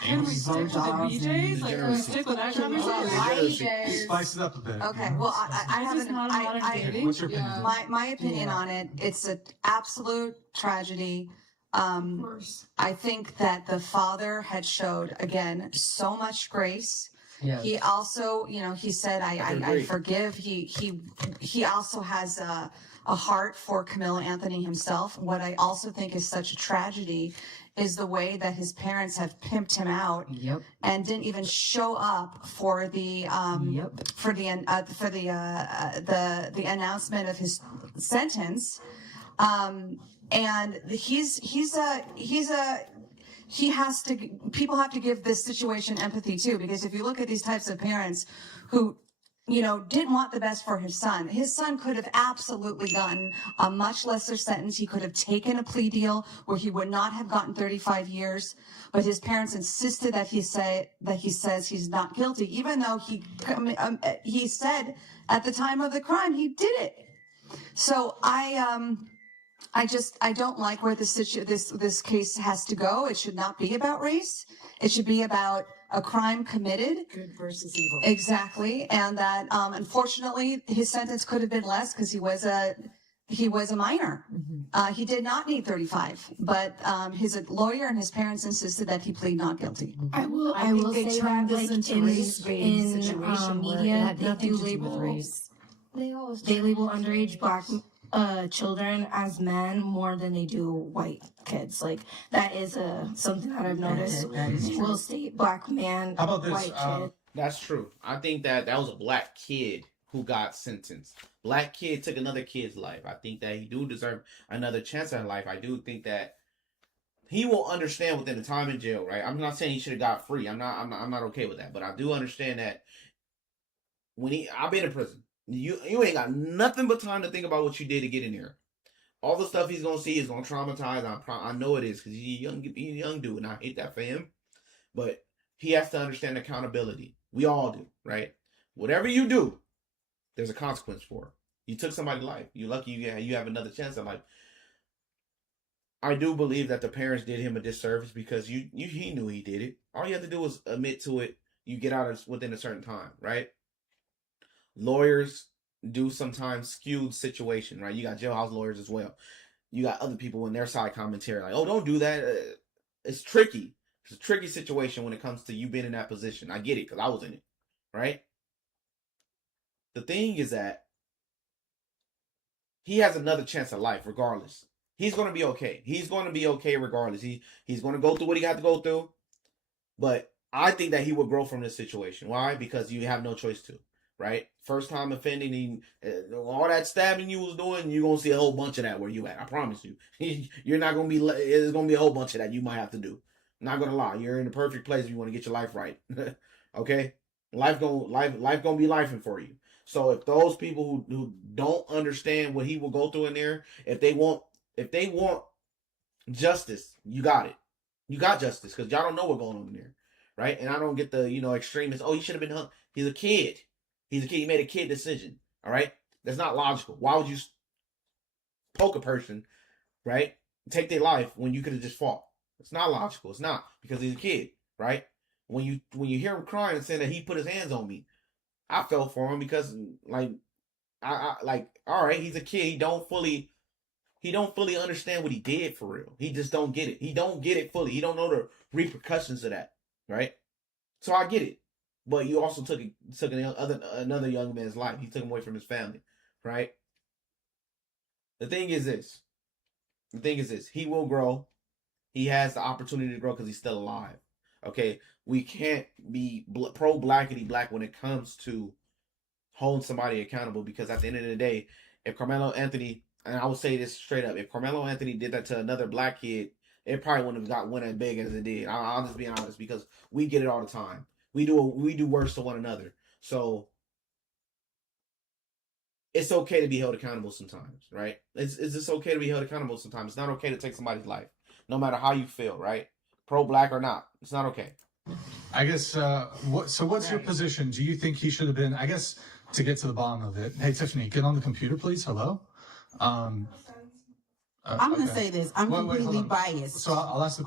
Can we stick with the BJs? Like, can we stick with that conversation? Spice it up a bit. Okay, well, I haven't. What's your opinion? My opinion on it, it's an absolute tragedy. I think that the father had showed, again, so much grace. Yes. He also, he said, I forgive. He also has a heart for Camilla Anthony himself. What I also think is such a tragedy is the way that his parents have pimped him out and didn't even show up for the the announcement of his sentence. And people have to give this situation empathy too, because if you look at these types of parents who didn't want the best for his son could have absolutely gotten a much lesser sentence. He could have taken a plea deal where he would not have gotten 35 years, but his parents insisted that he says he's not guilty, even though he said at the time of the crime he did it. So I don't like where this case has to go. It should not be about race. It should be about a crime committed. Good versus evil. Exactly. And that, unfortunately, his sentence could have been less because he was a minor. He did not need 35, but his lawyer and his parents insisted that he plead not guilty. I will say that, like, in media, they do label underage black children as men more than they do white kids. Like, that is something that I've noticed. Will state black man, how about this? White kid. That's true. I think that was a black kid who got sentenced. Black kid took another kid's life. I think that he do deserve another chance at life. I do think that he will understand within the time in jail, right? I'm not saying he should have got free. I'm not okay with that. But I do understand that I've been in prison. You ain't got nothing but time to think about what you did to get in here. All the stuff he's gonna see is gonna traumatize. I know it is, because he's a young dude, and I hate that for him. But he has to understand accountability. We all do, right? Whatever you do, there's a consequence for it. You took somebody's life. You're lucky you have another chance at life. I do believe that the parents did him a disservice because he knew he did it. All you have to do is admit to it. You get out within a certain time, right? Lawyers do sometimes skewed situation, right? You got jailhouse lawyers as well. You got other people in their side commentary like, oh, don't do that. it's tricky. It's a tricky situation when it comes to you being in that position. I get it because I was in it, right? The thing is that he has another chance at life regardless. He's going to be okay. He's going to be okay regardless. He's going to go through what he got to go through. But I think that he will grow from this situation. Why? Because you have no choice to, right? First time offending, all that stabbing you was doing, you're going to see a whole bunch of that where you at. I promise you. You're not going to be, there's going to be a whole bunch of that you might have to do. I'm not going to lie. You're in the perfect place if you want to get your life right. Okay? Life gonna be lifing for you. So if those people who don't understand what he will go through in there, if they want justice, you got it. You got justice because y'all don't know what's going on in there, right? And I don't get the extremists. Oh, he should have been hung. He's a kid. He's a kid. He made a kid decision. All right, that's not logical. Why would you poke a person, right? Take their life when you could have just fought. It's not logical. It's not because he's a kid, right? When you hear him crying and saying that he put his hands on me, I felt for him because I all right, he's a kid. He don't fully understand what he did for real. He just don't get it. He don't get it fully. He don't know the repercussions of that, right? So I get it. But you also took another young man's life. You took him away from his family, right? The thing is this. He will grow. He has the opportunity to grow because he's still alive. Okay? We can't be pro-blackity black when it comes to holding somebody accountable because at the end of the day, if Carmelo Anthony, and I will say this straight up, if Carmelo Anthony did that to another black kid, it probably wouldn't have went as big as it did. I'll just be honest because we get it all the time. We do worse to one another. So it's okay to be held accountable sometimes, right? It's just okay to be held accountable sometimes. It's not okay to take somebody's life, no matter how you feel, right? Pro-black or not, it's not okay. I guess, what's your position? Do you think he should have been, I guess, to get to the bottom of it? Hey, Tiffany, get on the computer, please. Hello? I'm going to say this. I'm completely biased. So I'll ask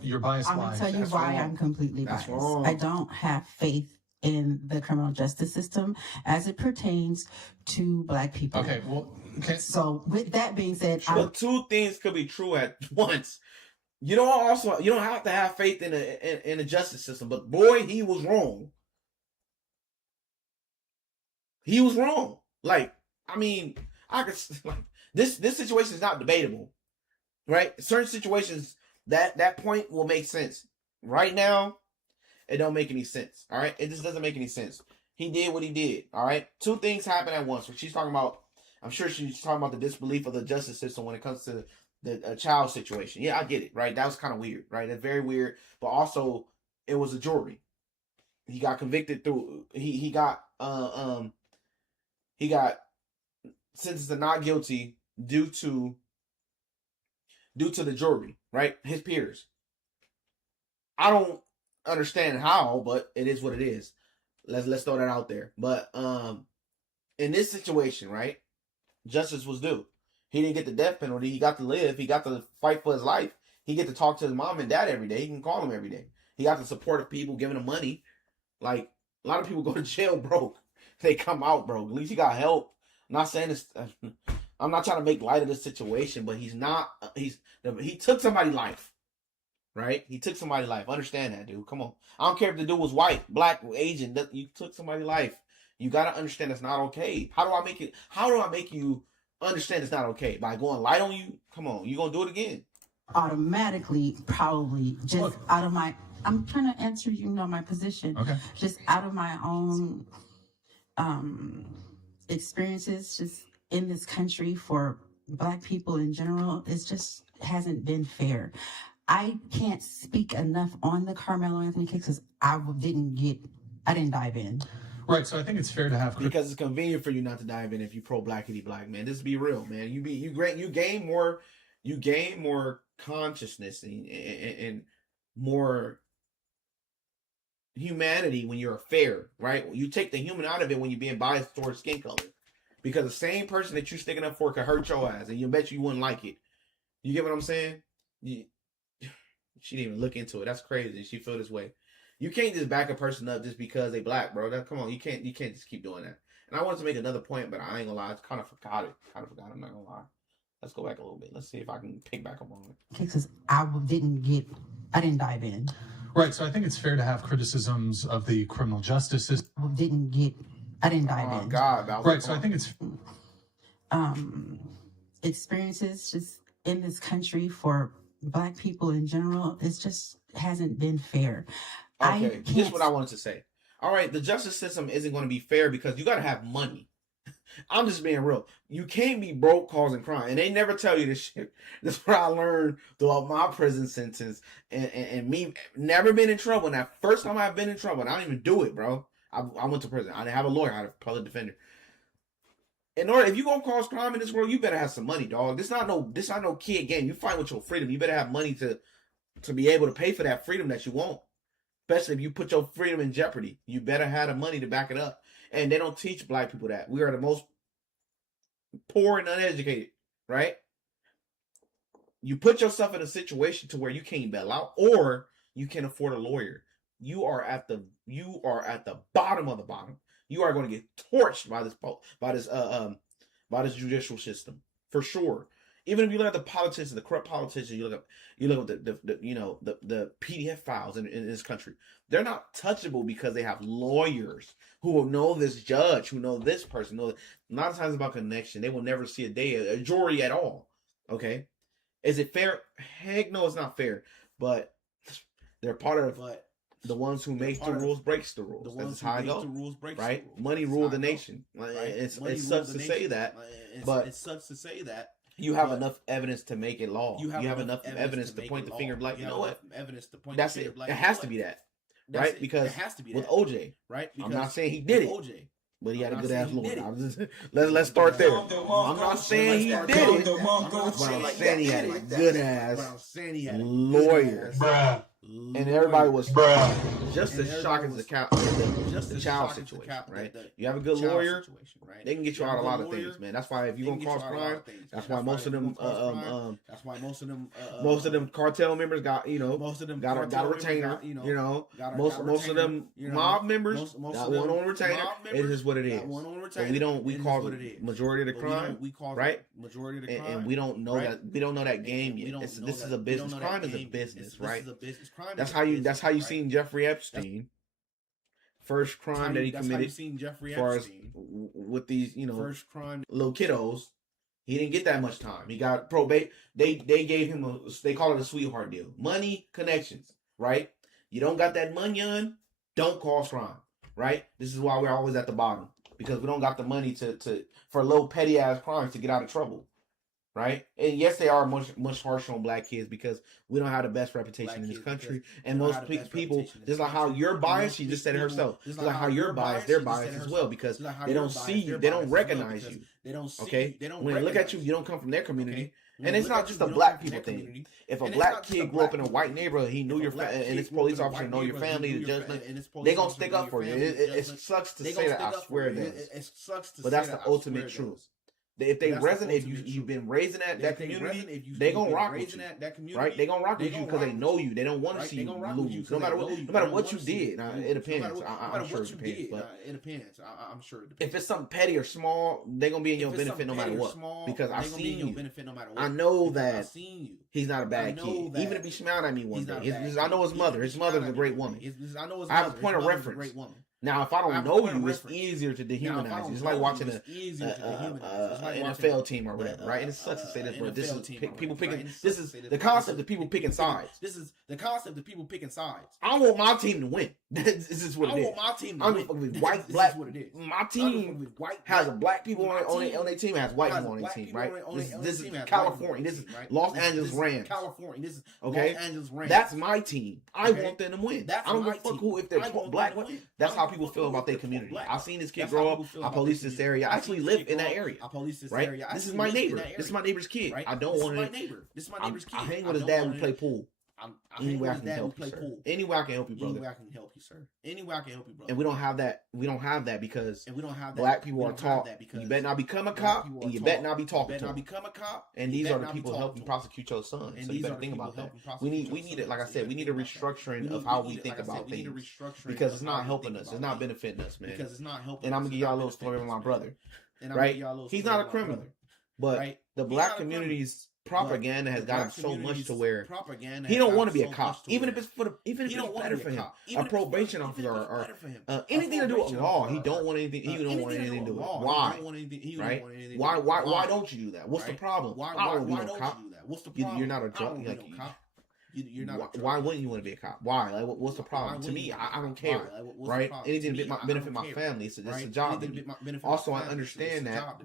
your bias. I'm going to tell you why I'm completely biased. I don't have faith in the criminal justice system as it pertains to black people. Okay, well, so with that being said, well, two things could be true at once. You don't have to have faith in the justice system, but boy, he was wrong. He was wrong. This situation is not debatable, right? Certain situations that point will make sense. Right now, it don't make any sense. All right, it just doesn't make any sense. He did what he did. All right, two things happen at once. What she's talking about, I'm sure she's talking about the disbelief of the justice system when it comes to the child situation. Yeah, I get it. Right, that was kind of weird. Right, that's very weird. But also, it was a jury. He got convicted through. He got sentenced to not guilty due to the jury, right? His peers. I don't understand how, but it is what it is. Let's throw that out there. But in this situation, right, justice was due. He didn't get the death penalty. He got to live. He got to fight for his life. He get to talk to his mom and dad every day. He can call them every day. He got the support of people giving him money. Like, a lot of people go to jail broke. They come out broke. At least he got help. I'm not saying this. I'm not trying to make light of this situation, but he took somebody's life, right? He took somebody's life. Understand that, dude. Come on. I don't care if the dude was white, black, Asian. You took somebody's life. You got to understand it's not okay. How do I make you understand it's not okay? By going light on you? Come on. You going to do it again? Automatically, probably just out of my, I'm trying to answer, my position. Okay. Just out of my own experiences, just in this country for black people in general, it just hasn't been fair. I can't speak enough on the Carmelo Anthony case because I didn't dive in. Right, so I think it's fair to have because it's convenient for you not to dive in if you pro blackity black, man. Just be real, man. You gain more consciousness and more humanity when you're fair, right? You take the human out of it when you're being biased towards skin color. Because the same person that you're sticking up for could hurt your ass, and you bet you wouldn't like it. You get what I'm saying? She didn't even look into it. That's crazy. She feel this way. You can't just back a person up just because they black, bro. Come on, you can't just keep doing that. And I wanted to make another point, but I ain't gonna lie. I kind of forgot it. I'm not gonna lie. Let's go back a little bit. Let's see if I can pick back up on it. Cases I didn't dive in. Right. So I think it's fair to have criticisms of the criminal justice system. I didn't dive in. Oh God. Right. So I think it's experiences just in this country for Black people in general. It just hasn't been fair. Okay, this is what I wanted to say. All right, the justice system isn't going to be fair because you got to have money. I'm just being real. You can't be broke causing crime. And they never tell you this shit. This is what I learned throughout my prison sentence. And me never been in trouble. And that first time I've been in trouble, and I don't even do it, bro. I went to prison. I didn't have a lawyer. I had a public defender. If you gonna cause crime in this world, you better have some money, dog. This not no kid game. You fight with your freedom. You better have money to be able to pay for that freedom that you want. Especially if you put your freedom in jeopardy. You better have the money to back it up. And they don't teach Black people that. We are the most poor and uneducated, right? You put yourself in a situation to where you can't bail out or you can't afford a lawyer. You are at the bottom of the bottom. You are going to get torched by this judicial system for sure. Even if you look at the politicians, the corrupt politicians, you look at the PDF files in this country. They're not touchable because they have lawyers who will know this judge, who know this person. A lot of times about connection, they will never see a jury at all. Okay, is it fair? Heck no, it's not fair. But they're part of the ones who make the rules breaks the rules. That's how I go. Right? Money rule the nation. It sucks to say that, but it sucks to say that. You have enough evidence to make it law. You have enough evidence to point the finger, like, you know what? That's it. It has to be that, right? Because with OJ, right? I'm not saying he did it, but he had a good ass lawyer. Let's start there. I'm not saying he did it, but I'm saying he had a good ass lawyer. And everybody was just as shocking as the child situation, right? You have a good lawyer, they can get you out a lot of things, man. That's why if you gonna cause crime, that's why most of them cartel members got a retainer, most of them mob members got one on retainer. It is what it is. But we call majority of the crime, right? And we don't know that game yet. This is a business. Crime is a business, right? That's how you seen Jeffrey Epstein. First crime that he committed, as far as with these little kiddos, he didn't get that much time. He got probate. They gave him they call it a sweetheart deal. Money, connections, right? You don't got that money on, don't cause crime, right? This is why we're always at the bottom, because we don't got the money for little petty ass crimes to get out of trouble. Right? And yes, they are much harsher on Black kids because we don't have the best reputation in this country. And most people, just like how you're biased, she just said it herself, just like how you're biased, they're biased as well because they don't see you, they don't recognize you. Okay? When they look at you, you don't come from their community. And it's not just a Black people thing. If a Black kid grew up in a white neighborhood, he knew your family, and his police officer know your family, the judgment, they're going to stick up for you. It sucks to say that, I swear it does. But that's the ultimate truth. If they resonate, if you've been raised in that community, they gonna rock with you, right? They gonna rock with you because they know you. They don't want to see you lose, no matter what you did. It depends. I'm sure it depends, but I'm sure it depends. If it's something petty or small, they gonna be in your benefit no matter what. Because I seen you. I know that he's not a bad kid. Even if he smiled at me one day, I know his mother. His mother's a great woman. I have a point of reference. Now, if I don't know you, it's easier to dehumanize you. It's like watching an NFL team or whatever, right? And it sucks to say this, but this is the concept of people picking sides. I want my team to win. This is what it is. I want my team to win. With white, Black. My team has Black people on their team, has white people on their team, right? This is California. This is Los Angeles Rams. Okay? That's my team. I want them to win. I don't give a fuck who, if they're Black. That's how people feel about their community. I've seen this kid grow up. I police this area. I actually live in that area. Right? This is my neighbor. This is my neighbor's kid. I don't want to. I hang with his dad. We play pool. Any way I can help you, sir. Any way I can help you, brother. Any way I can help you, sir. Any way I can help you, brother. And we don't have that. We don't have that because Black people are taught you better not become a cop and you better not be talking to them. And these are the people helping prosecute your son. So you better think about that. We need it. Like I said, we need a restructuring of how we think about things because it's not helping us. It's not benefiting us, man. And I'm gonna give y'all a little story of my brother. Right? He's not a criminal. But the black community's propaganda has got him so much to where he don't want to be a cop, even if it's better for him. A probation officer or anything to do with law. He don't want anything. He don't want anything to do with it. Why? Right? Why don't you do that? What's the problem? I don't want to be no cop. You're not a drug. You're not. Why wouldn't you want to be a cop? Why? Like, what's the problem? To me, I don't care. Right? Anything to benefit my family. It's a job to me. Also, I understand that.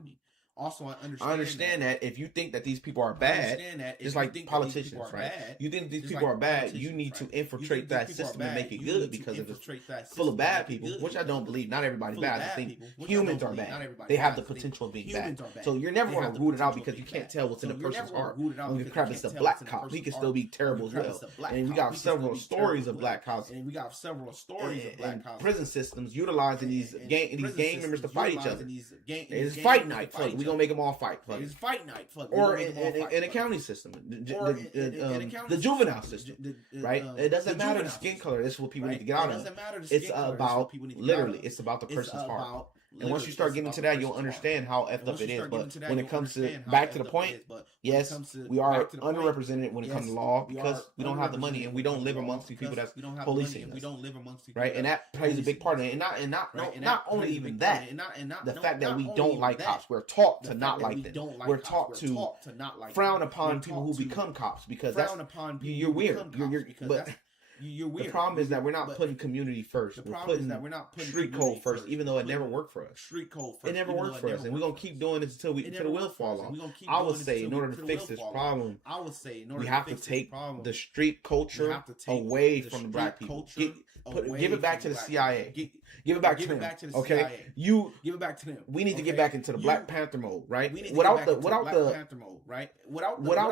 I understand that if you think that these people are bad, just like politicians, right? You think these people are bad, you need to infiltrate that system and make it good, because if it's full of bad people, which I don't believe, not everybody's bad. I think humans are bad. They have the potential of being bad. So you're never going to root it out, because you can't tell what's in a person's heart. When you crap, it's a black cop. He can still be terrible as well. And we got several stories of black cops. And prison systems utilizing these gang members to fight each other. It's fight night. We're going to make them all fight. It's fight night. Or in a county system. The juvenile system. Right? It doesn't matter the skin color. This is what people need to get out of. It's about, literally, it's about the person's heart. And once you start getting into that, you'll understand how effed up it is. But when it comes to, back to the point, yes, we are underrepresented when it comes to law, because we don't have the money and we don't live amongst the people that's policing us. Right? And that plays a big part in it. And not only even that, the fact that we don't like cops. We're taught to not like them. We're taught to frown upon people who become cops, because that's, you're weird. You're weird. The problem is that we're not putting community first. We're putting street code first, even though it never worked for us. It never worked for us, and we're gonna keep doing this until the wheels fall off. I would say, in order to fix this problem, we have to take the street culture away from the black people. Give it back to the CIA. Give it back to them. Okay, give it back to them. We need to get back into the Black Panther mode, right? Without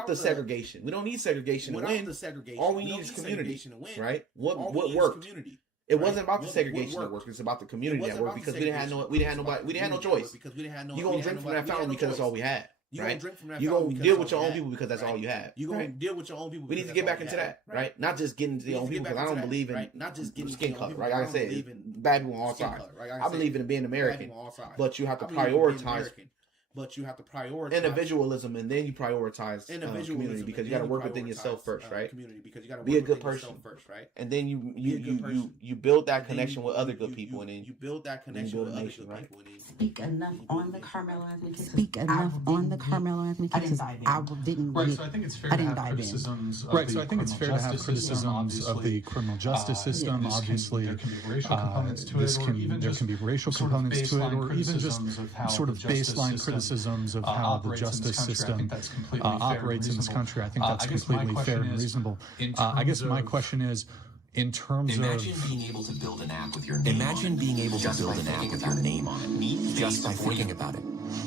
the segregation. We don't need segregation to win. All we need is community. Right? What worked? It wasn't about the segregation that worked. It's about the community that worked, because we didn't have no choice. You gonna drink from that fountain because that's all we had. Right? You gonna deal with your own people because that's all you have. You gonna deal with your own people. We need to get back into that, right? Not just getting to your own people, because I don't believe in skin color. Right? Like I said, bad people on all sides. I believe in being American, but you have to prioritize. Individualism, and then you prioritize community, because you got to work within yourself first, right? Be a good person first, right? And then you build that connection with other good people, and then you build that connection with other good people. Speak enough on the Carmelo Anthony case. Speak enough on the Carmelo Anthony case. I didn't. Right. So I think it's fair to have criticisms. Right. So I think it's fair to have criticisms of the criminal justice system. Obviously, there can be racial components to it, there can be racial components to it, or even just sort of baseline criticisms of how the justice system operates in this country. I think that's completely fair and reasonable. I guess my question is, in terms Imagine being able to build an app with your name on it. Just by thinking about it.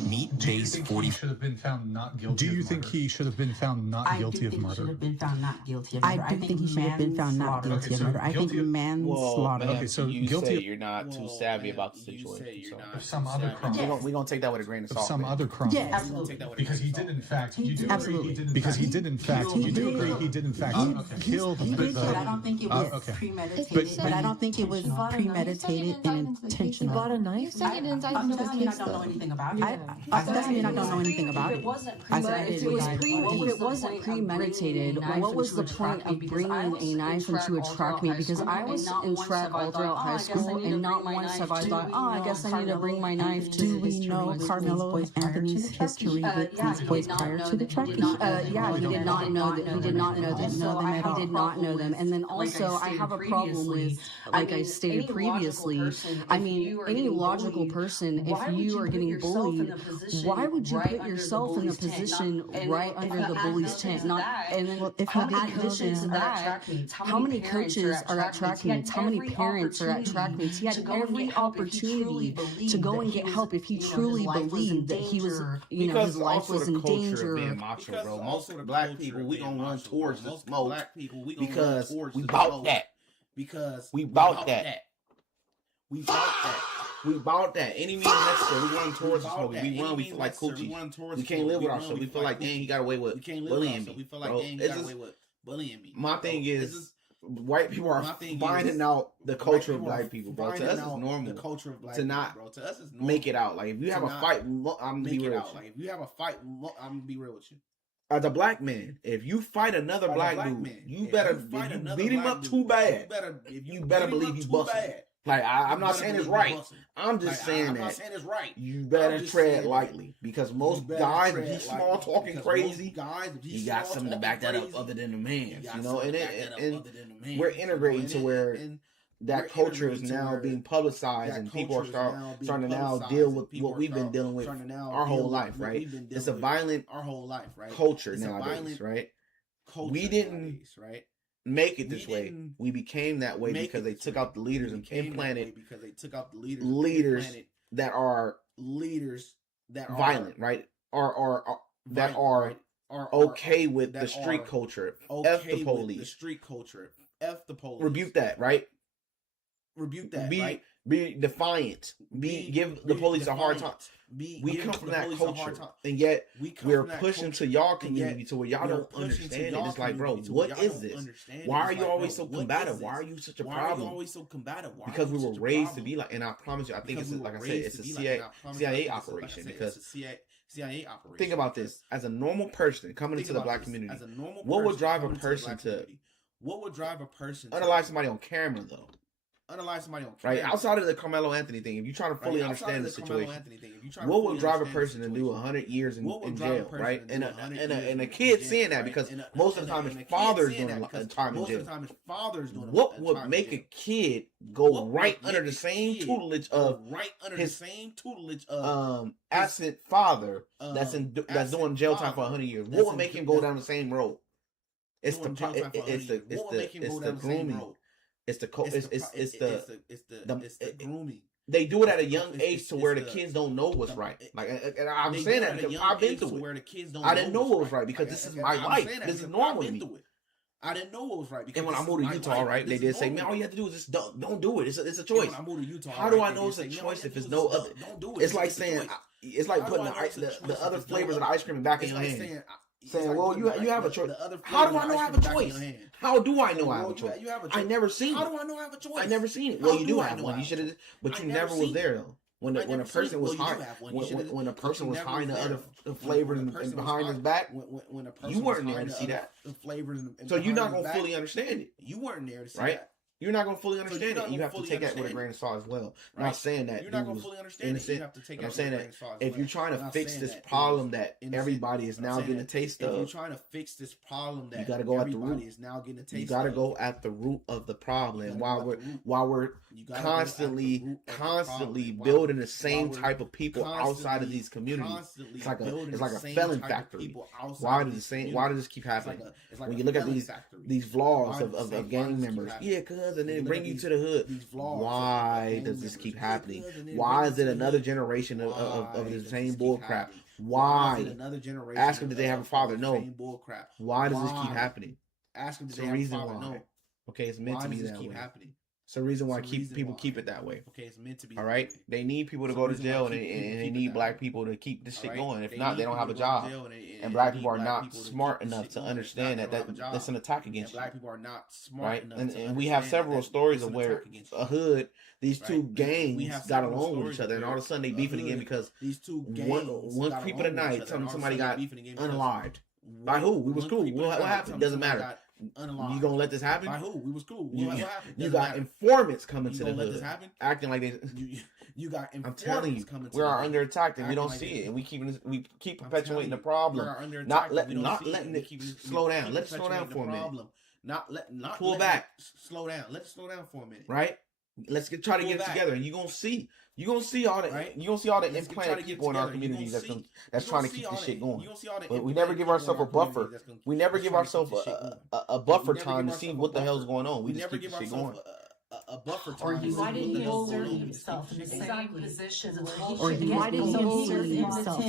Meet Base 40. Should have been found not guilty. Do you think he should have been found not guilty of murder? I do think he should have been found not guilty of murder. I do think he should have been found not guilty of murder. I think manslaughter. Okay, so guilty. You're not too savvy about the situation. So of some other crime. We're gonna take that with a grain of salt. Some other crime. Yes, absolutely. Because he did in fact. Because he did in fact. You do agree he did in fact kill the. But I don't think it was premeditated. But I don't think it was premeditated and intentional. He got a knife. You said you didn't I don't know anything about it. Doesn't mean I don't know anything about it. If it wasn't premeditated, what was the point of bringing a knife into a track meet? Because I was in track all throughout high school, and not once have I thought, I guess I need to bring my knife to. Do we know Carmelo Anthony's history with these boys prior to the track meet? Yeah, he did not know that. He did not know them. He did not know them. And then also, I have a problem with, like I stated previously, I mean, any logical person, if you are getting bullied, why would you put yourself in a position right under the bully's tent? Not, and then if you add addition to that, how many coaches are at track meets? How many parents are at track meets? He had every opportunity to go and get help if he truly believed that he was, his life was in danger. Macho, bro. Most of the black people, we gonna run towards the smoke because we bout that. We bout that. We bought that. Any means necessary. We run towards the smoke. We run. We feel like coochie. We can't live with ourselves. We feel like, dang, he got away with bullying me. My thing is, white people are finding out the culture of black people, bro. To us, it's normal. The culture of black people, not to us, it's normal. Make it out. Like if you have a fight, I'm gonna be real. Like if you have a fight, I'm gonna be real with you. As a black man, if you fight another black dude, you better beat him up too bad. You better believe he's busting. Like I'm not saying it's right. I'm just saying that you better tread lightly because most guys, if he's small talking crazy, he got something to back that up other than the man. You know, and we're integrating to where that culture is now being publicized and people are starting to now deal with what we've been dealing with our whole life, right? It's a violent culture nowadays, right? We didn't make it this way. We became that way because they took out the leaders and implanted leaders that are violent, right? Or that are okay with the street culture. F the police. The street culture. F the police. Rebuke that, right? Rebuke that. Be defiant. Give the police a hard time. We come from that culture, and yet we're pushing to y'all community to where y'all don't understand it. It's like, bro, what is this? Why are you always so combative? Why are you such a problem? Because we were raised to be like, and I promise you, I think it's like I said, it's a CIA operation. Because think about this: as a normal person coming into the black community, what would drive a person to unalive somebody on camera, though? Unalive somebody on camera. Right, outside of the Carmelo Anthony thing, if you're trying to fully understand the situation, what will drive a person to do 100 years in jail, right? And a kid seeing that, because most of the time his father's doing time in jail. What would make a kid go right under the same tutelage of his absent father that's doing jail time for 100 years? What would make him go down the same road? It's the grooming. It's the grooming. They do it at a young age to where the kids don't know what's right. Like, and I'm saying that because I've been through it. I didn't know what was right because this is my life. This is normal to me. I didn't know what was right. And when I moved to Utah, right, they did say, man, all you have to do is just don't do it. It's a choice. How do I know it's a choice if there's no other? It's like saying, it's like putting the other flavors of the ice cream back in your hand. Saying, well, you have a choice. How do I know I have a choice? How do I know I have a choice? I never seen it. How do I know I have a choice? I never seen it. Well, you do have one. You should have, but you never was there though. When a person was hiding, when a person was hiding the other flavors and behind his back, you weren't there to see that. So you're not gonna fully understand it. You weren't there to see that. You're not going to fully understand it. You have to take that with a grain of salt as well. I'm not saying that you're not going to fully understand it. You have to take it. I'm saying that if you're trying to fix this problem that everybody is now getting a taste of, if you're trying to fix this problem that everybody is now getting a taste of, you got to go at the root of the problem. While we're constantly building the same type of people outside of these communities, it's like a felon factory. Why does this keep happening? When you look at these vlogs of gang members, and then they bring you to the hood. Why does this keep happening? Why is it another generation of the same bull crap? Why? Ask them, did they have a father? No. Why does this keep happening? Ask them, did they have a father? No. Okay, it's meant to be that way. It's the reason why people keep it that way. Okay, it's meant to be. All right, they need people to go to jail, and they need black people to keep this shit going. If not, they don't have a job. And black people are not smart enough to understand that that's an attack against you. Black people are not smart enough. And we have several stories of where a hood, these two gangs got along with each other, and all of a sudden they beefing again because one creep of the night, somebody got unalived. By who? We was cool. What happened? Doesn't matter. You gonna let this happen? By who? We was cool. You got informants coming to the hood, acting like they. You got informants. I'm telling you, we are under attack and we don't see it, and we keep perpetuating the problem. Not letting it slow down. Let it slow down for a minute. Not pull back. Slow down. Let it slow down for a minute. Right. Let's try to get it together, and you're gonna see all that. Right? You're gonna see all the implanted people in our communities that's trying to keep this shit going. But we never give ourselves a buffer. We never give ourselves a buffer time to see what the hell's going on. We just keep this shit going. A buffer time. Why did he insert himself in the same position where he could get bullied? So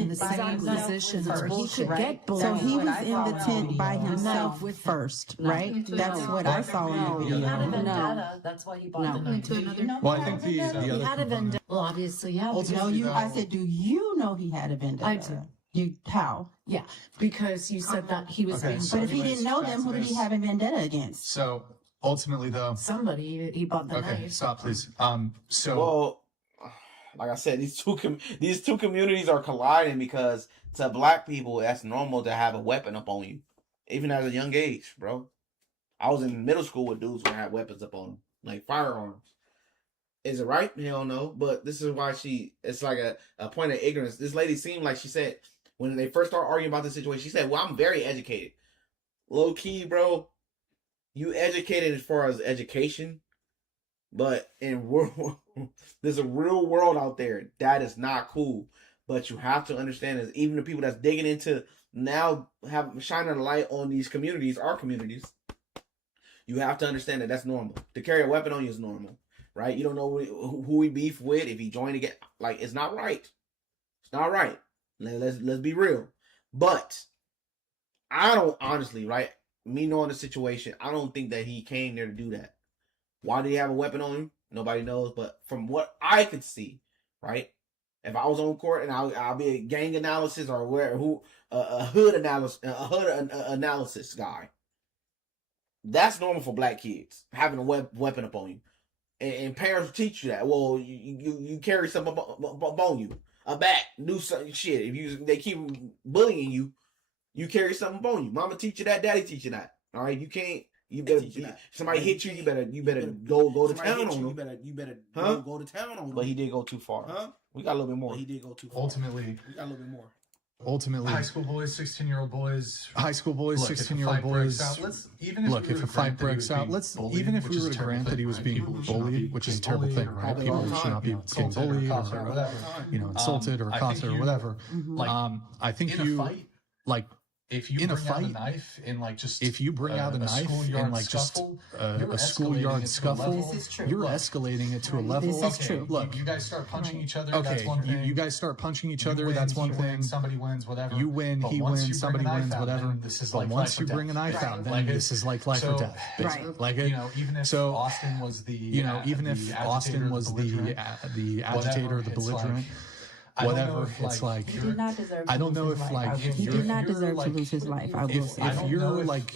he was in the tent by himself first, right? That's what I saw in the video. He had a vendetta. That's why he bought the to another. Well, I think the other. He had a vendetta. Well, obviously, yeah. I said, do you know he had a vendetta? I do. How? Yeah, because you said that he was being. But if he didn't know them, who did he have a vendetta against? So ultimately, though, somebody he bought the okay, knife. stop, please. Well, like I said, these two communities are colliding because to black people, that's normal to have a weapon up on you, even at a young age, bro. I was in middle school with dudes who had weapons up on them, like firearms. Is it right? Hell no. But this is why it's like a point of ignorance. This lady seemed like she said, when they first started arguing about the situation, she said, well, I'm very educated. Low key, bro, you educated as far as education, but there's a real world out there that is not cool. But you have to understand is even the people that's digging into now shining a light on these communities, our communities, you have to understand that that's normal. To carry a weapon on you is normal, right? You don't know who we beef with. If he joined again, like, it's not right. It's not right. Let's be real. But I don't honestly, right? Me knowing the situation, I don't think that he came there to do that. Why did he have a weapon on him? Nobody knows. But from what I could see, right? If I was on court and I'll be a gang analysis or a hood analysis guy. That's normal for black kids, having a weapon upon you. And parents teach you that. Well, you carry something upon you. A bat, do some shit. If they keep bullying you, you carry something upon you. Mama teach you that, daddy teach you that. All right, you can't. You better. Somebody hit you. You better go to town on them. You better go to town on them. But he did go too far. Huh? We got a little bit more. But he did go too far. Ultimately, we got a little bit more. Ultimately, high school boys, 16-year-old boys. High school boys, 16-year-old boys. Look, if a fight breaks out, even if we were to grant that he was being bullied, which is a terrible thing, right? People should not be getting bullied or insulted or accosted or whatever. I think you, like, if you bring out a knife in like just if you bring out a knife in like just a schoolyard scuffle, you're escalating it to a level. This is true. Look, you guys start punching each other. Okay, That's one thing. you guys start punching each other. That's one thing. Somebody wins, whatever. You win, he wins, somebody wins, whatever. But once you bring a knife out, then this is like life or death. Right. Like it. Even if Austin was the even if Austin was the agitator, the belligerent. Whatever, it's like he did not deserve. I don't know if like he did not deserve to lose his life. I will say. If you're like,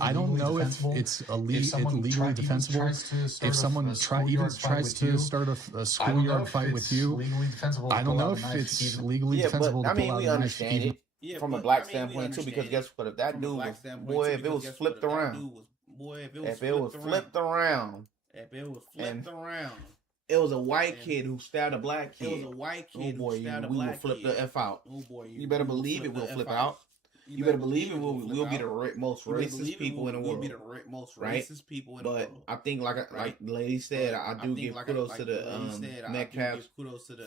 I don't know if it's legally defensible. If someone tries to start a schoolyard fight with you, I don't know if it's legally defensible to pull out a knife. We understand it from a black standpoint too, because guess what? If that dude was, if it was flipped around, if it was flipped around, it was a white kid who stabbed a black kid. It was a white kid who stabbed a black kid. We will flip the F out. Oh boy, you better believe it will flip out. You better believe it will be the most racist people in the world. Right? But I think, like the lady said, I do give kudos to the Metcalf's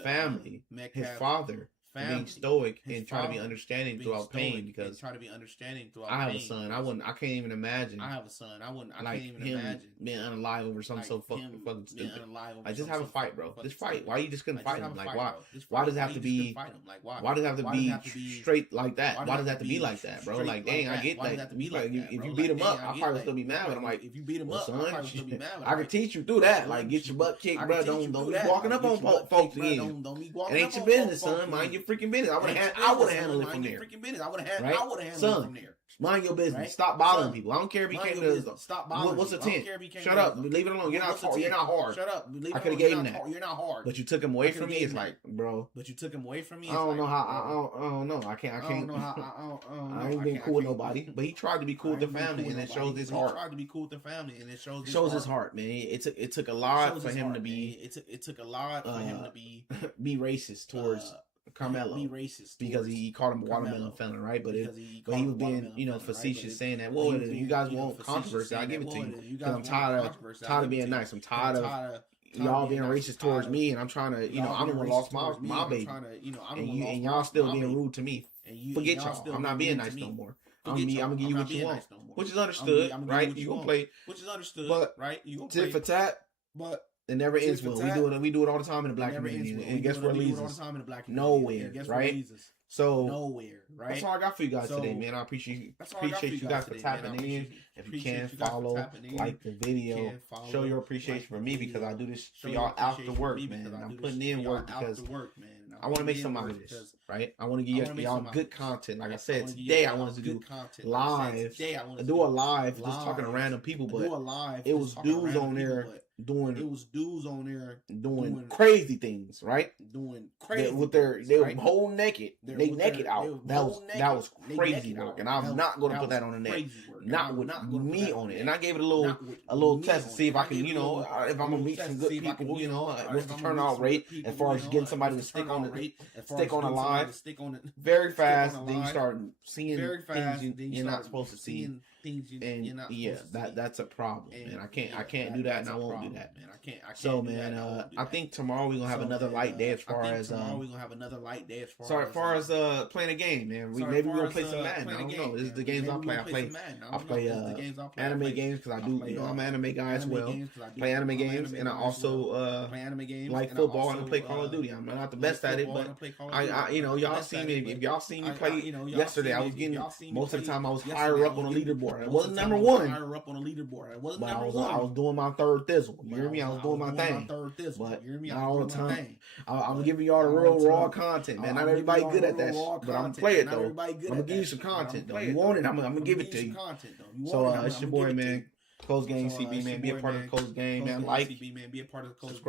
family, his father, being stoic and trying to be understanding throughout pain, because I have a son. I can't even imagine. I have a son. I can't even imagine being unalive over something so fucking stupid. Like, just have a fight, bro. Just fight. Why you just couldn't fight him? Like, why? Why does it have to be? Why does it have to be straight like that? Why does it have to be like that, bro? Like, dang, I get like if you beat him up, I probably still be mad. But I'm like, if you beat him up, son, I can teach you through that. Like, get your butt kicked, bro. Don't be walking up on folks again. It ain't your business, son. Mind your freaking business. I would have handled it from there. I would have handled it from there. Mind your business. Right? Stop bothering people. I don't care if he came to. Stop bothering. What's a 10? Shut up. Leave it alone. You're not hard. Shut up. I could have gave him that. You're not hard. But you took him away from me. It's like, bro. But you took him away from me. I don't know how. I don't know. I can't. I ain't been cool with nobody. But he tried to be cool with the family, and it shows his heart. He tried to be cool with the family, and it shows. Shows his heart, man. It took a lot for him to be. It took a lot for him to be racist towards Carmelo, be racist because he called him a watermelon felon, right? But he was being facetious, saying that, well, you guys want controversy, I'll give it to you, because I'm tired of being nice. I'm tired of y'all being racist towards me, and I'm trying to, I'm the one who lost my baby, and y'all still being rude to me. Forget y'all. I'm not being nice no more. I'm gonna give you what you want, which is understood, right? You gonna play, which is understood, but right? You gonna tit for tat, but it never ends well. We do it all the time in the black community. And guess where it leads us? Nowhere, right? So nowhere, right? That's all I got for you guys today, man. I appreciate you guys for tapping in. If you can, follow, like the video, show your appreciation for me, because I do this for y'all after work, man. I'm putting in work because I want to make some out of this, right? I want to give y'all good content. Like I said, today I wanted to do live. Do a live, just talking to random people, but it was dudes on there doing crazy things, right? Doing crazy with they were whole naked. They naked out. That was crazy work, and I'm not going to put that on the net. Not with me on it. And I gave it a little test to see if I can, if I'm gonna meet some good people, what's the turnout rate as far as getting somebody to stick on a live very fast. Then you start seeing things you're not supposed to see. And that's a problem, man. I can't do that, and I won't do that, man. So, man, I think tomorrow we're gonna have another light day as far as playing a game, man. Maybe we're gonna play some Madden. I don't know. This is the games I play. I play anime games because I do. I'm an anime guy as well. Play anime games, and I also like football and I play Call of Duty. I'm not the best at it, but y'all see me. If y'all seen me play yesterday, I was getting most of the time I was higher up on the leaderboard. I wasn't number one. But I was doing my third thizzle. You hear me? I was doing my thing. But not all the time. I'm giving y'all the real raw content, man. Not everybody good at that shit, but I'm gonna play it though. I'm gonna give you some content though. You want it? I'm gonna give it to you. So it's your boy, man. Coast Gang CB, man. Be a part of the Coast Gang, man. Like, subscribe.